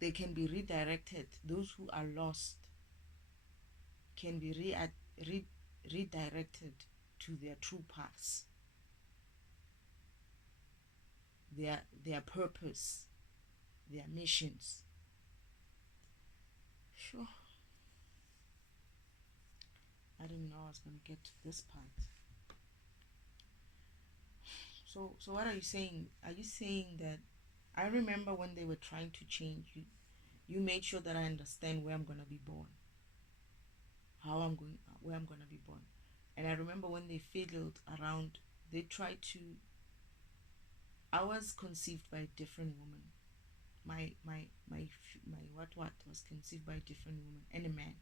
they can be redirected. Those who are lost can be redirected to their true paths, their purpose, their missions. Sure. I didn't know I was going to get to this part. So what are you saying? Are you saying that I remember when they were trying to change you, You made sure that I understand where I'm gonna be born, where I'm gonna be born. And I remember when they fiddled around, they tried to. I was conceived by a different woman. My what was conceived by a different woman and a man.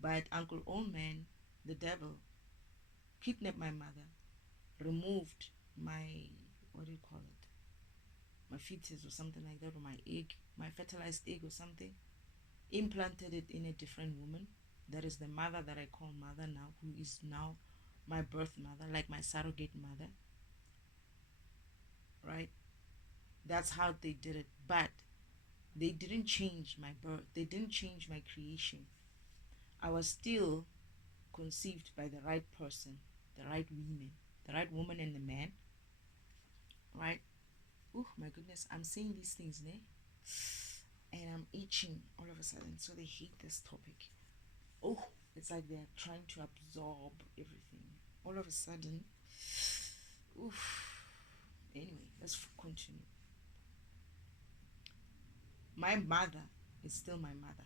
But Uncle Old Man, the devil, kidnapped my mother, removed my, what do you call it, my fetus or something like that, or my egg, my fertilized egg or something, implanted it in a different woman. That is the mother that I call mother now, who is now my birth mother, like my surrogate mother, right? That's how they did it. But they didn't change my birth, they didn't change my creation. I was still conceived by the right person, the right women, the right woman and the man, right? Oh my goodness, I'm saying these things, ne? And I'm itching all of a sudden. So they hate this topic. Oh, it's like they're trying to absorb everything. All of a sudden, oof. Anyway, let's continue. My mother is still my mother.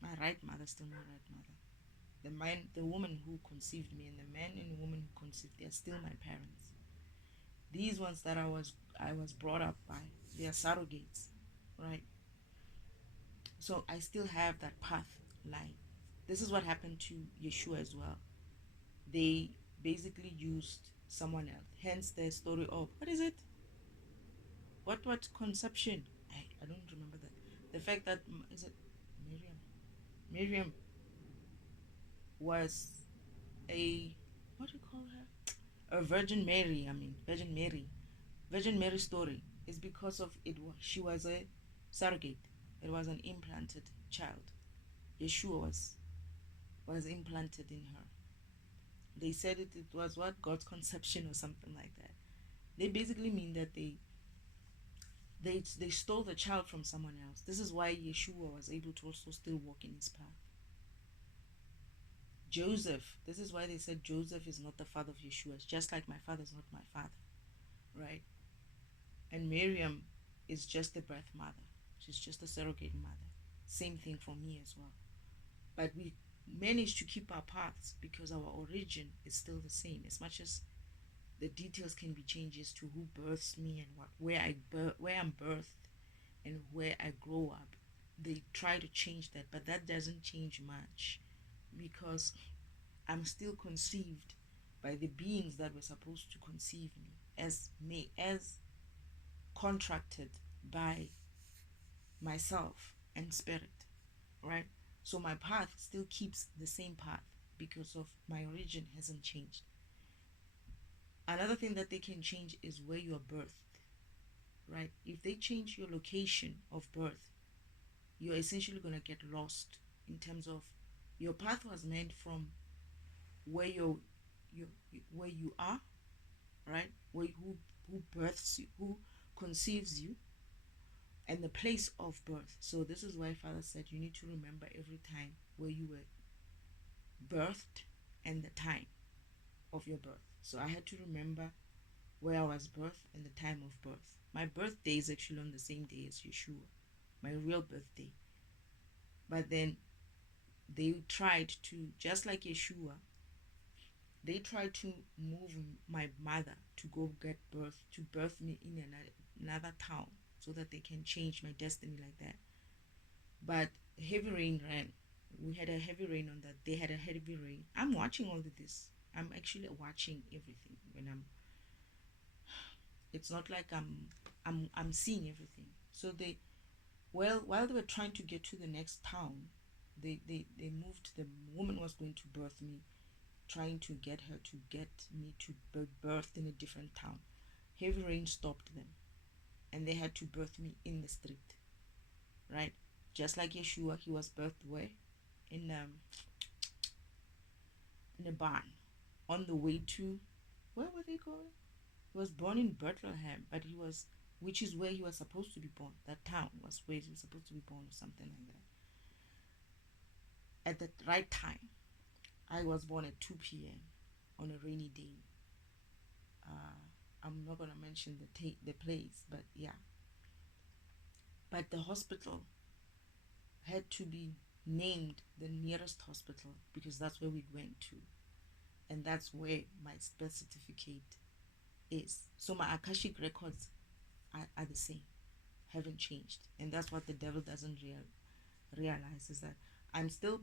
My right mother is still my right mother. The man, the woman who conceived me, and the man and the woman who conceived, they are still my parents. These ones that I was brought up by, they are surrogates, right? So I still have that path line. This is what happened to Yeshua as well. They basically used someone else. Hence the story of, what is it? What conception? I don't remember that. The fact that, is it Miriam? Miriam was a, what do you call her? A Virgin Mary. I mean, Virgin Mary. Virgin Mary story is because of it. She was a surrogate. It was an implanted child. Yeshua was implanted in her. They said it was what, God's conception or something like that. They basically mean that they stole the child from someone else. This is why Yeshua was able to also still walk in his path. Joseph, this is why they said Joseph is not the father of Yeshua. It's just like my father is not my father, right? And Miriam is just the birth mother. She's just a surrogate mother. Same thing for me as well. But we managed to keep our paths because our origin is still the same. As much as the details can be changed as to who births me and where I'm birthed and where I grow up. They try to change that, but that doesn't change much because I'm still conceived by the beings that were supposed to conceive me as contracted by myself and spirit, right? So my path still keeps the same path because of my origin hasn't changed. Another thing that they can change is where you are birthed, right? If they change your location of birth, you're essentially going to get lost in terms of your path was meant from where where you are, right? Who births you, who conceives you, and the place of birth. So this is why Father said you need to remember every time where you were birthed and the time of your birth. So I had to remember where I was birthed and the time of birth. My birthday is actually on the same day as Yeshua, my real birthday. But then they tried to, just like Yeshua, they tried to move my mother to go get birth, to birth me in another town so that they can change my destiny like that. But heavy rain ran. We had a heavy rain on that. They had a heavy rain. I'm watching all of this. I'm actually watching everything when I'm. It's not like I'm seeing everything. So they, well, while they were trying to get to the next town, they moved. The woman was going to birth me, trying to get her to get me to be birthed in a different town. Heavy rain stopped them, and they had to birth me in the street, right? Just like Yeshua, he was birthed where? In a barn, on the way to, where were they going? He was born in Bethlehem, but which is where he was supposed to be born. That town was where he was supposed to be born, or something like that. At the right time, I was born at 2 p.m. on a rainy day. I'm not gonna mention the place, but yeah. But the hospital had to be named the nearest hospital because that's where we went to, and that's where my birth certificate is. So my Akashic records are the same, haven't changed, and that's what the devil doesn't realize is that I'm still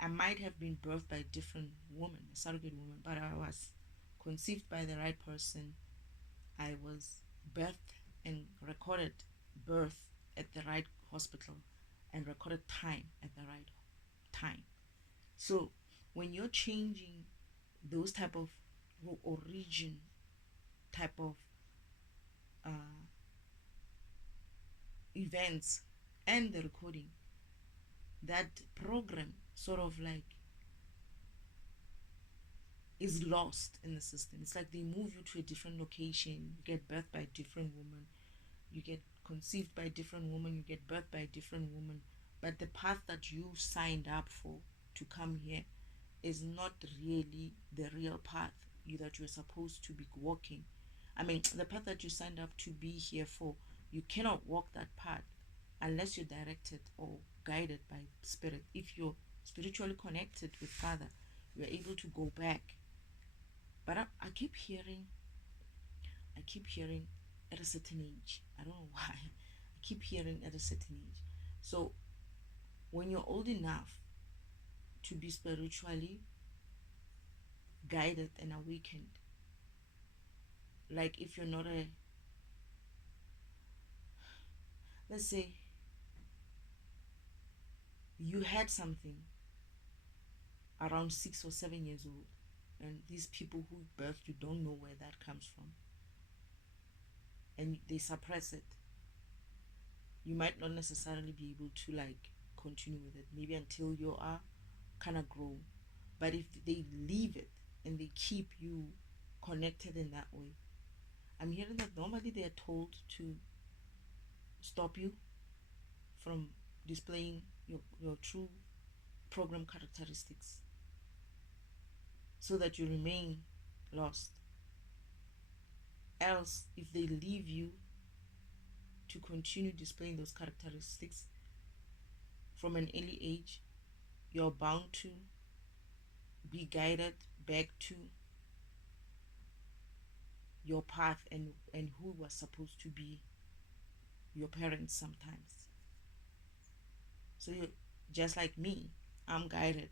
I might have been birthed by a different woman, a surrogate woman, but I was conceived by the right person. I was birthed and recorded birth at the right hospital and recorded time at the right time. So when you're changing those type of origin type of uh, events and the recording, that program sort of like is lost in the system. It's like they move you to a different location, you get birthed by a different woman, you get conceived by a different woman, you get birthed by a different woman, but the path that you signed up for to come here is not really the real path that you're supposed to be walking. I mean, the path that you signed up to be here for, you cannot walk that path unless you're directed or guided by spirit. If you're spiritually connected with Father, you're able to go back. But I keep hearing at a certain age. I don't know why. I keep hearing at a certain age. So when you're old enough to be spiritually guided and awakened, like if you're not a, let's say you had something around 6 or 7 years old, and these people who birthed you don't know where that comes from, and they suppress it, you might not necessarily be able to like continue with it, maybe until you are kind of grown. But if they leave it and they keep you connected in that way, I'm hearing that normally they are told to stop you from displaying your true program characteristics so that you remain lost. Else, if they leave you to continue displaying those characteristics from an early age, you're bound to be guided back to your path and who was supposed to be your parents sometimes. So you just like me, I'm guided.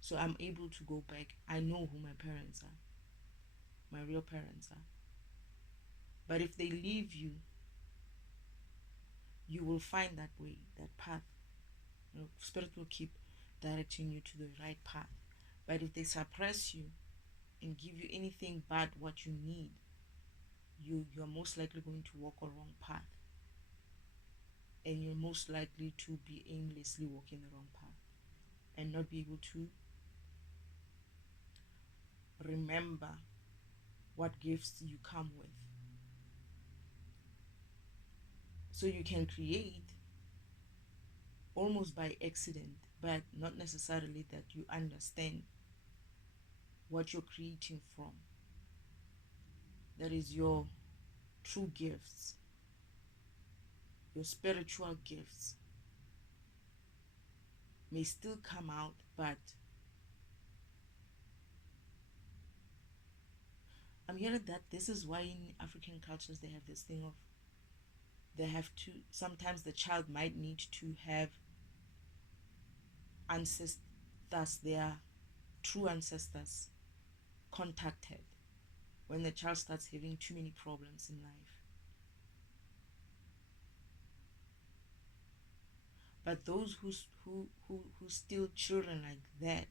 So I'm able to go back. I know who my parents are, my real parents are. But if they leave you, you will find that way, that path. Spirit will keep directing you to the right path. But if they suppress you and give you anything but what you need, you're most likely going to walk a wrong path. And you're most likely to be aimlessly walking the wrong path and not be able to remember what gifts you come with. So you can create almost by accident, but not necessarily that you understand what you're creating from. That is your true gifts, your spiritual gifts may still come out, but I'm hearing that this is why in African cultures they have this thing of they have to, sometimes the child might need to have ancestors, their true ancestors, contacted when the child starts having too many problems in life. But those who still children like that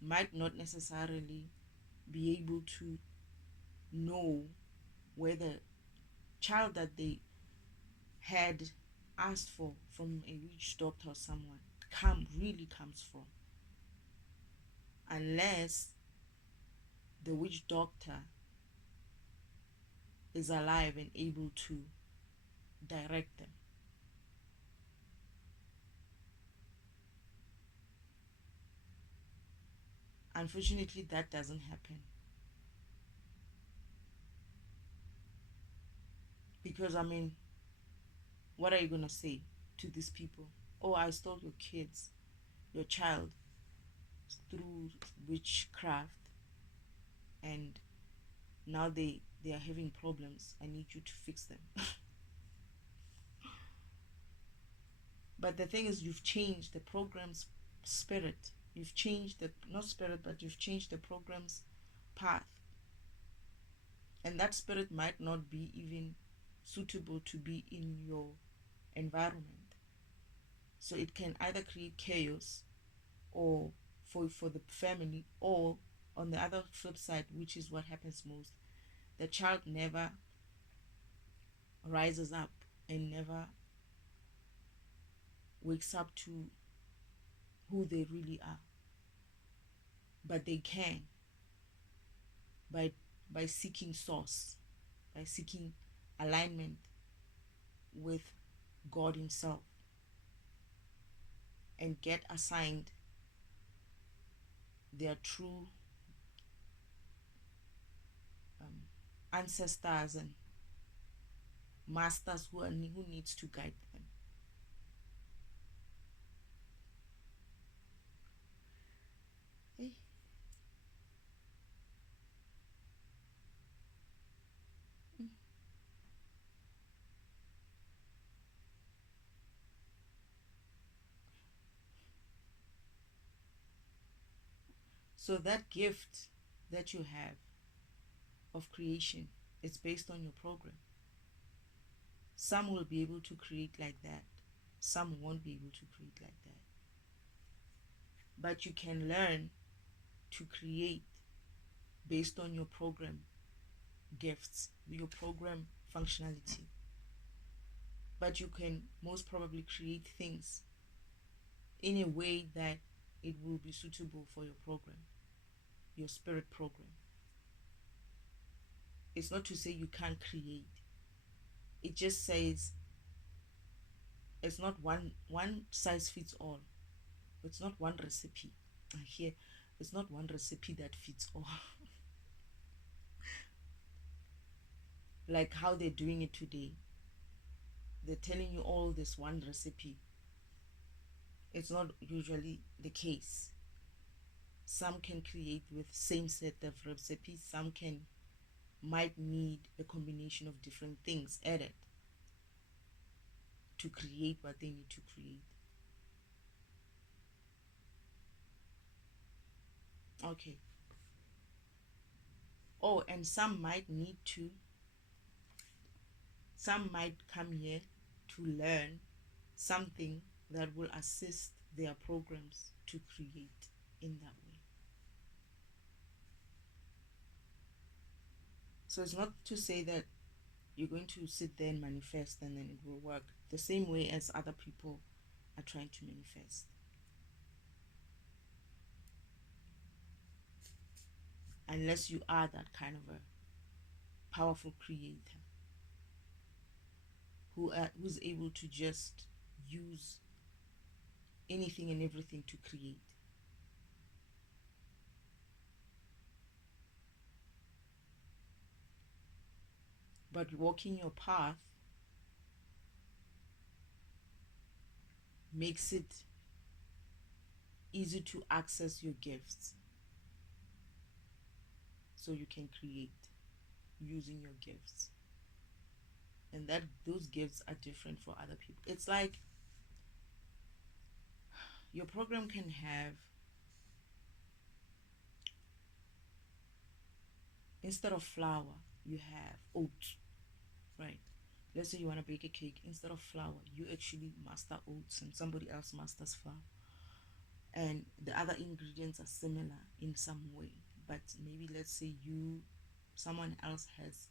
might not necessarily be able to know where the child that they had asked for from a witch doctor or someone really comes from, unless the witch doctor is alive and able to direct them. Unfortunately, that doesn't happen because, I mean, what are you gonna say? to these people. Oh, I stole your kids, your child, through witchcraft, and now they are having problems. I need you to fix them. But the thing is, you've changed the program's spirit. You've changed the, not spirit, but you've changed the program's path. And that spirit might not be even suitable to be in your environment. So it can either create chaos or for the family, or on the other flip side, which is what happens most, the child never rises up and never wakes up to who they really are. But they can, by seeking source, by seeking alignment with God himself, and get assigned their true ancestors and masters who needs to guide them. Hey. So that gift that you have of creation is based on your program. Some will be able to create like that, some won't be able to create like that. But you can learn to create based on your program gifts, your program functionality. But you can most probably create things in a way that it will be suitable for your program, your spirit program. It's not to say you can't create. It just says it's not one size fits all. It's not one recipe. Here, it's not one recipe that fits all. Like how they're doing it today. They're telling you all this one recipe. It's not usually the case. Some can create with same set of recipes. Some might need a combination of different things added to create what they need to create. Okay. Oh, and some might come here to learn something that will assist their programs to create in that way. So it's not to say that you're going to sit there and manifest and then it will work the same way as other people are trying to manifest. Unless you are that kind of a powerful creator who's able to just use anything and everything to create. But walking your path makes it easy to access your gifts, so you can create using your gifts. And that those gifts are different for other people. It's like your program can have, instead of flour, you have oats, right? Let's say you want to bake a cake. Instead of flour, you actually master oats and somebody else masters flour. And the other ingredients are similar in some way. But maybe let's say someone else has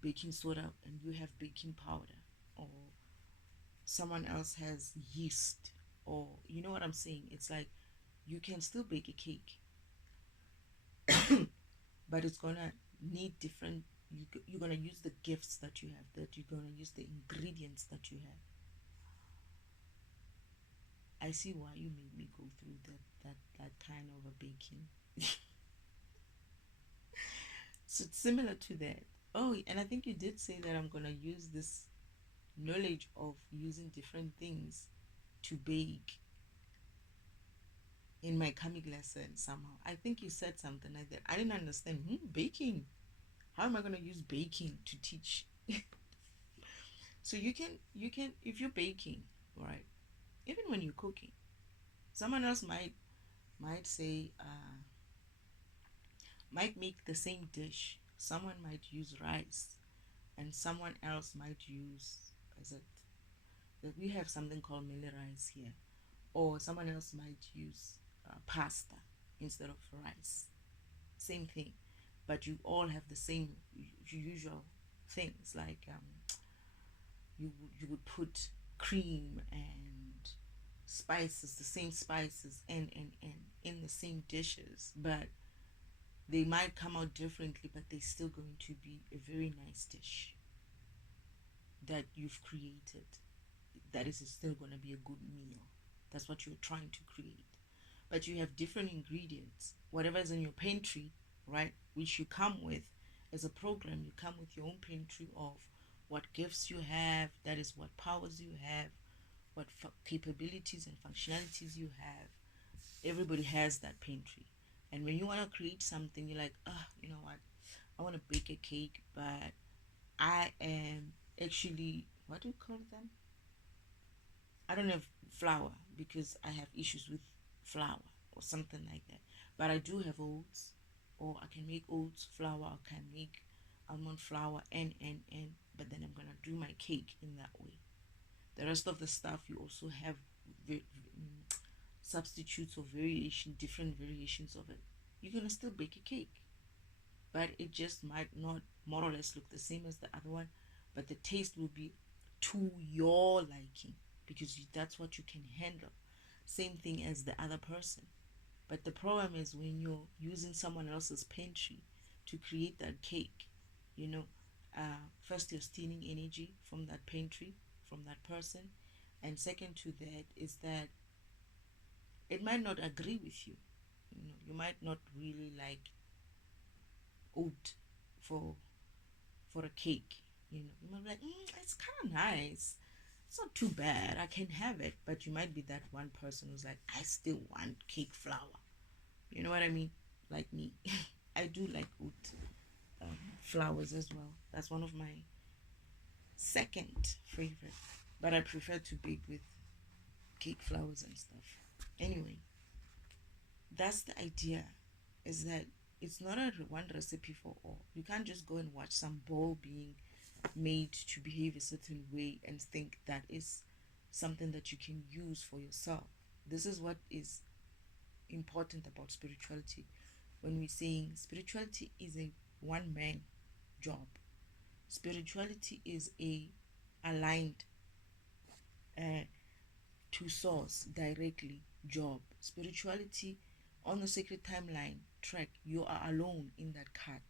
baking soda and you have baking powder, or someone else has yeast, or you know what I'm saying. It's like you can still bake a cake, but it's gonna need different. You're gonna use the gifts that you have, that you're gonna use the ingredients that you have. I see why you made me go through that kind of a baking. So it's similar to that. Oh, and I think you did say that I'm gonna use this knowledge of using different things to bake in my comic lesson somehow. I think you said something like that. I didn't understand. Baking. How am I going to use baking to teach? So you can if you're baking, right? Even when you're cooking, someone else might say might make the same dish. Someone might use rice, and someone else might use, is it that we have something called millet rice here, or someone else might use pasta instead of rice. Same thing, but you all have the same usual things like you would put cream and spices, the same spices, and in the same dishes, but they might come out differently, but they're still going to be a very nice dish that you've created. That is still going to be a good meal. That's what you're trying to create. But you have different ingredients. Whatever's in your pantry, right, which you come with as a program, you come with your own pantry of what gifts you have, that is what powers you have, what capabilities and functionalities you have. Everybody has that pantry. And when you want to create something, you're like, you know what? I want to bake a cake, but I am actually, what do you call them? I don't have flour because I have issues with flour or something like that. But I do have oats, or I can make oats flour, I can make almond flour, and. But then I'm gonna do my cake in that way. The rest of the stuff you also have substitutes or variation, different variations of it. You're gonna still bake a cake, but it just might not more or less look the same as the other one, but the taste will be to your liking because that's what you can handle. Same thing as the other person. But the problem is when you're using someone else's pantry to create that cake, you know, first you're stealing energy from that pantry, from that person, and second to that is that it might not agree with you. You might not really like oat for for a cake. You might be like, it's kind of nice. It's not too bad. I can have it. But you might be that one person who's like, I still want cake flour. You know what I mean? Like me. I do like oat flowers as well. That's one of my second favorite. But I prefer to bake with cake flowers and stuff. Anyway, that's the idea. Is that it's not a one recipe for all. You can't just go and watch some bowl being made to behave a certain way and think that is something that you can use for yourself. This is what is important about spirituality. When we're saying spirituality is a one man job, spirituality is a aligned uh, to source directly job. Spirituality on the sacred timeline track, you are alone in that cart.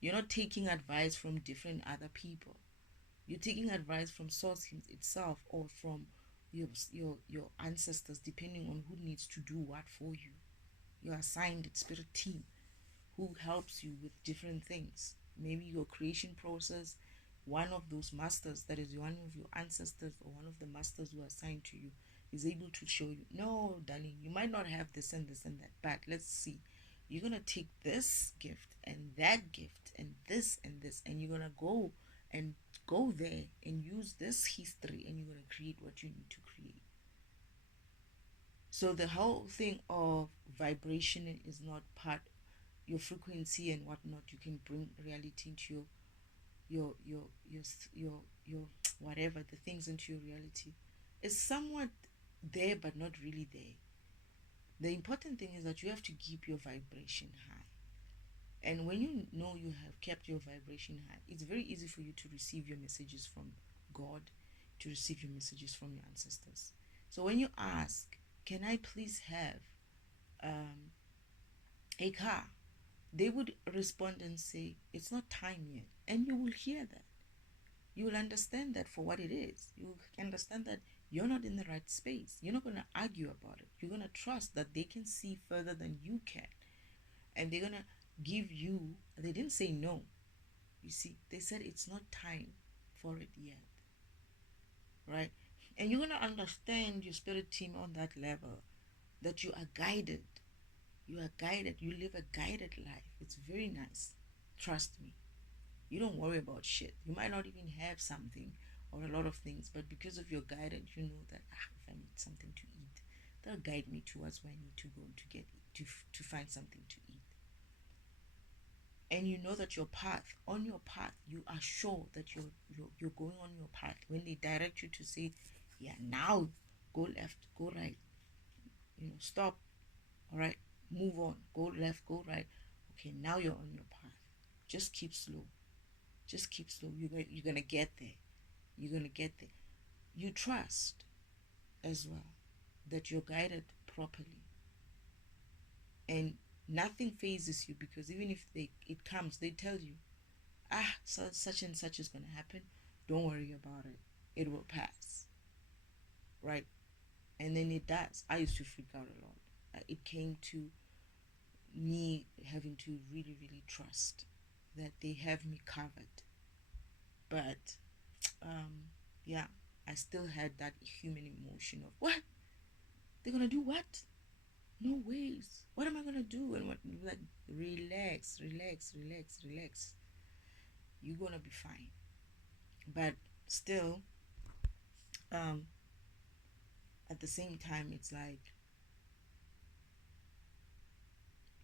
You're not taking advice from different other people. You're taking advice from source itself or from your ancestors, depending on who needs to do what for you. You're assigned a spirit team who helps you with different things. Maybe your creation process, one of those masters that is one of your ancestors or one of the masters who are assigned to you is able to show you, no, darling, you might not have this and that, but let's see. You're gonna take this gift and that gift and this, and you're gonna and go there and use this history, and you're gonna create what you need to create. So the whole thing of vibration is not part your frequency and whatnot. You can bring reality into your your your your whatever the things into your reality. It's somewhat there but not really there. The important thing is that you have to keep your vibration high. And when you know you have kept your vibration high, it's very easy for you to receive your messages from God, to receive your messages from your ancestors. So when you ask, can I please have um, a car? They would respond and say, it's not time yet. And you will hear that. You will understand that for what it is. You will understand that you're not in the right space. You're not going to argue about it. You're going to trust that they can see further than you can. And they're going to give you, they didn't say no. You see, they said it's not time for it yet. right? And you're gonna understand your spirit team on that level, that you are guided. You are guided. You live a guided life. It's very nice. Trust me. You don't worry about shit. You might not even have something or a lot of things, but because of your guidance, you know that if I need something to eat, they'll guide me towards where I need to go to get to find something to eat. And you know that your path, on your path, you are sure that you're going on your path. When they direct you to say, yeah, now go left, go right, stop, all right, move on, go left, go right. Okay, now you're on your path. Just keep slow. Just keep slow. You're gonna get there. You're gonna get there. You trust as well that you're guided properly, and nothing phases you, because even if it comes, they tell you, so such and such is gonna happen. Don't worry about it. It will pass, right? And then it does. I used to freak out a lot. It came to me having to really, really trust that they have me covered. But yeah, I still had that human emotion of what they're gonna do. What? No ways. What am I gonna do? And what? Like, relax, relax, relax, relax. You're gonna be fine. But still, um, at the same time, it's like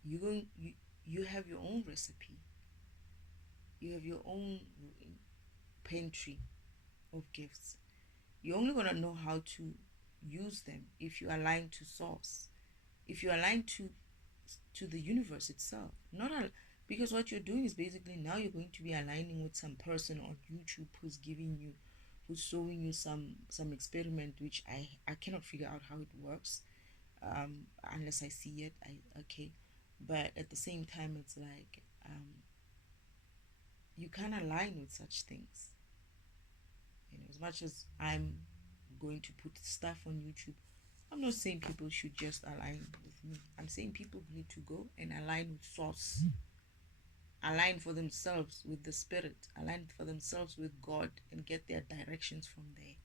you going you have your own recipe. You have your own pantry of gifts. You're only gonna know how to use them if you align to source, if you align to the universe itself, not a, because what you're doing is basically now you're going to be aligning with some person on YouTube who's giving you, who's showing you some experiment which I cannot figure out how it works, unless I see it. I okay, but at the same time it's like you can't align with such things. As much as I'm going to put stuff on YouTube, I'm not saying people should just align with me. I'm saying people need to go and align with source, align for themselves with the spirit, align for themselves with God, and get their directions from there.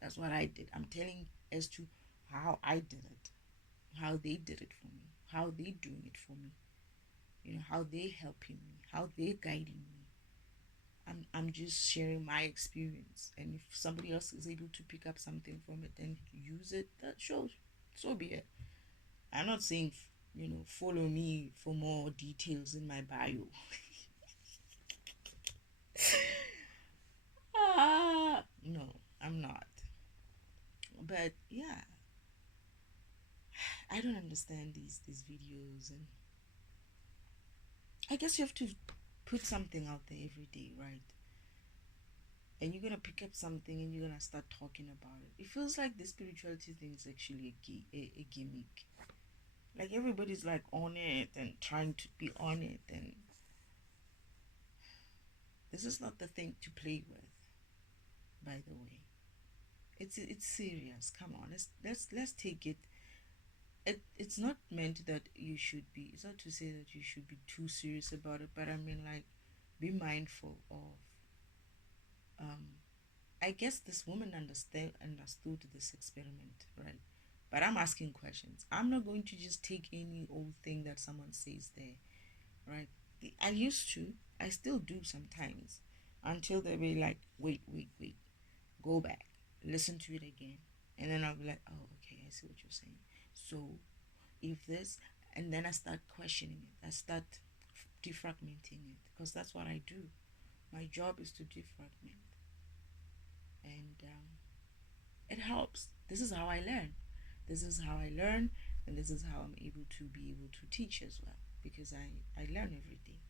That's what I did. I'm telling as to how I did it, how they did it for me, how they doing it for me, how they helping me, how they guiding me. I'm just sharing my experience, and if somebody else is able to pick up something from it and use it, that shows. So be it. I'm not saying, follow me for more details in my bio. No, I'm not. But yeah, I don't understand these videos, and I guess you have to put something out there every day, right? And you're gonna pick up something and you're gonna start talking about it. It feels like the spirituality thing is actually a gimmick. Like everybody's like on it and trying to be on it, and this is not the thing to play with. By the way, it's serious. Come on, let's take it. It's not meant that you should be. It's not to say that you should be too serious about it, but I mean, like, be mindful of. Um, I guess this woman understood this experiment, right? But I'm asking questions. I'm not going to just take any old thing that someone says there, right? I used to. I still do sometimes, until they be like, wait, wait, wait, go back, listen to it again, and then I'll be like, oh, okay, I see what you're saying. So if this, and then I start questioning it. I start defragmenting it, because that's what I do. My job is to defragment, and it helps. This is how I learn. This is how I learn, and this is how I'm able to be able to teach as well, because I learn every day.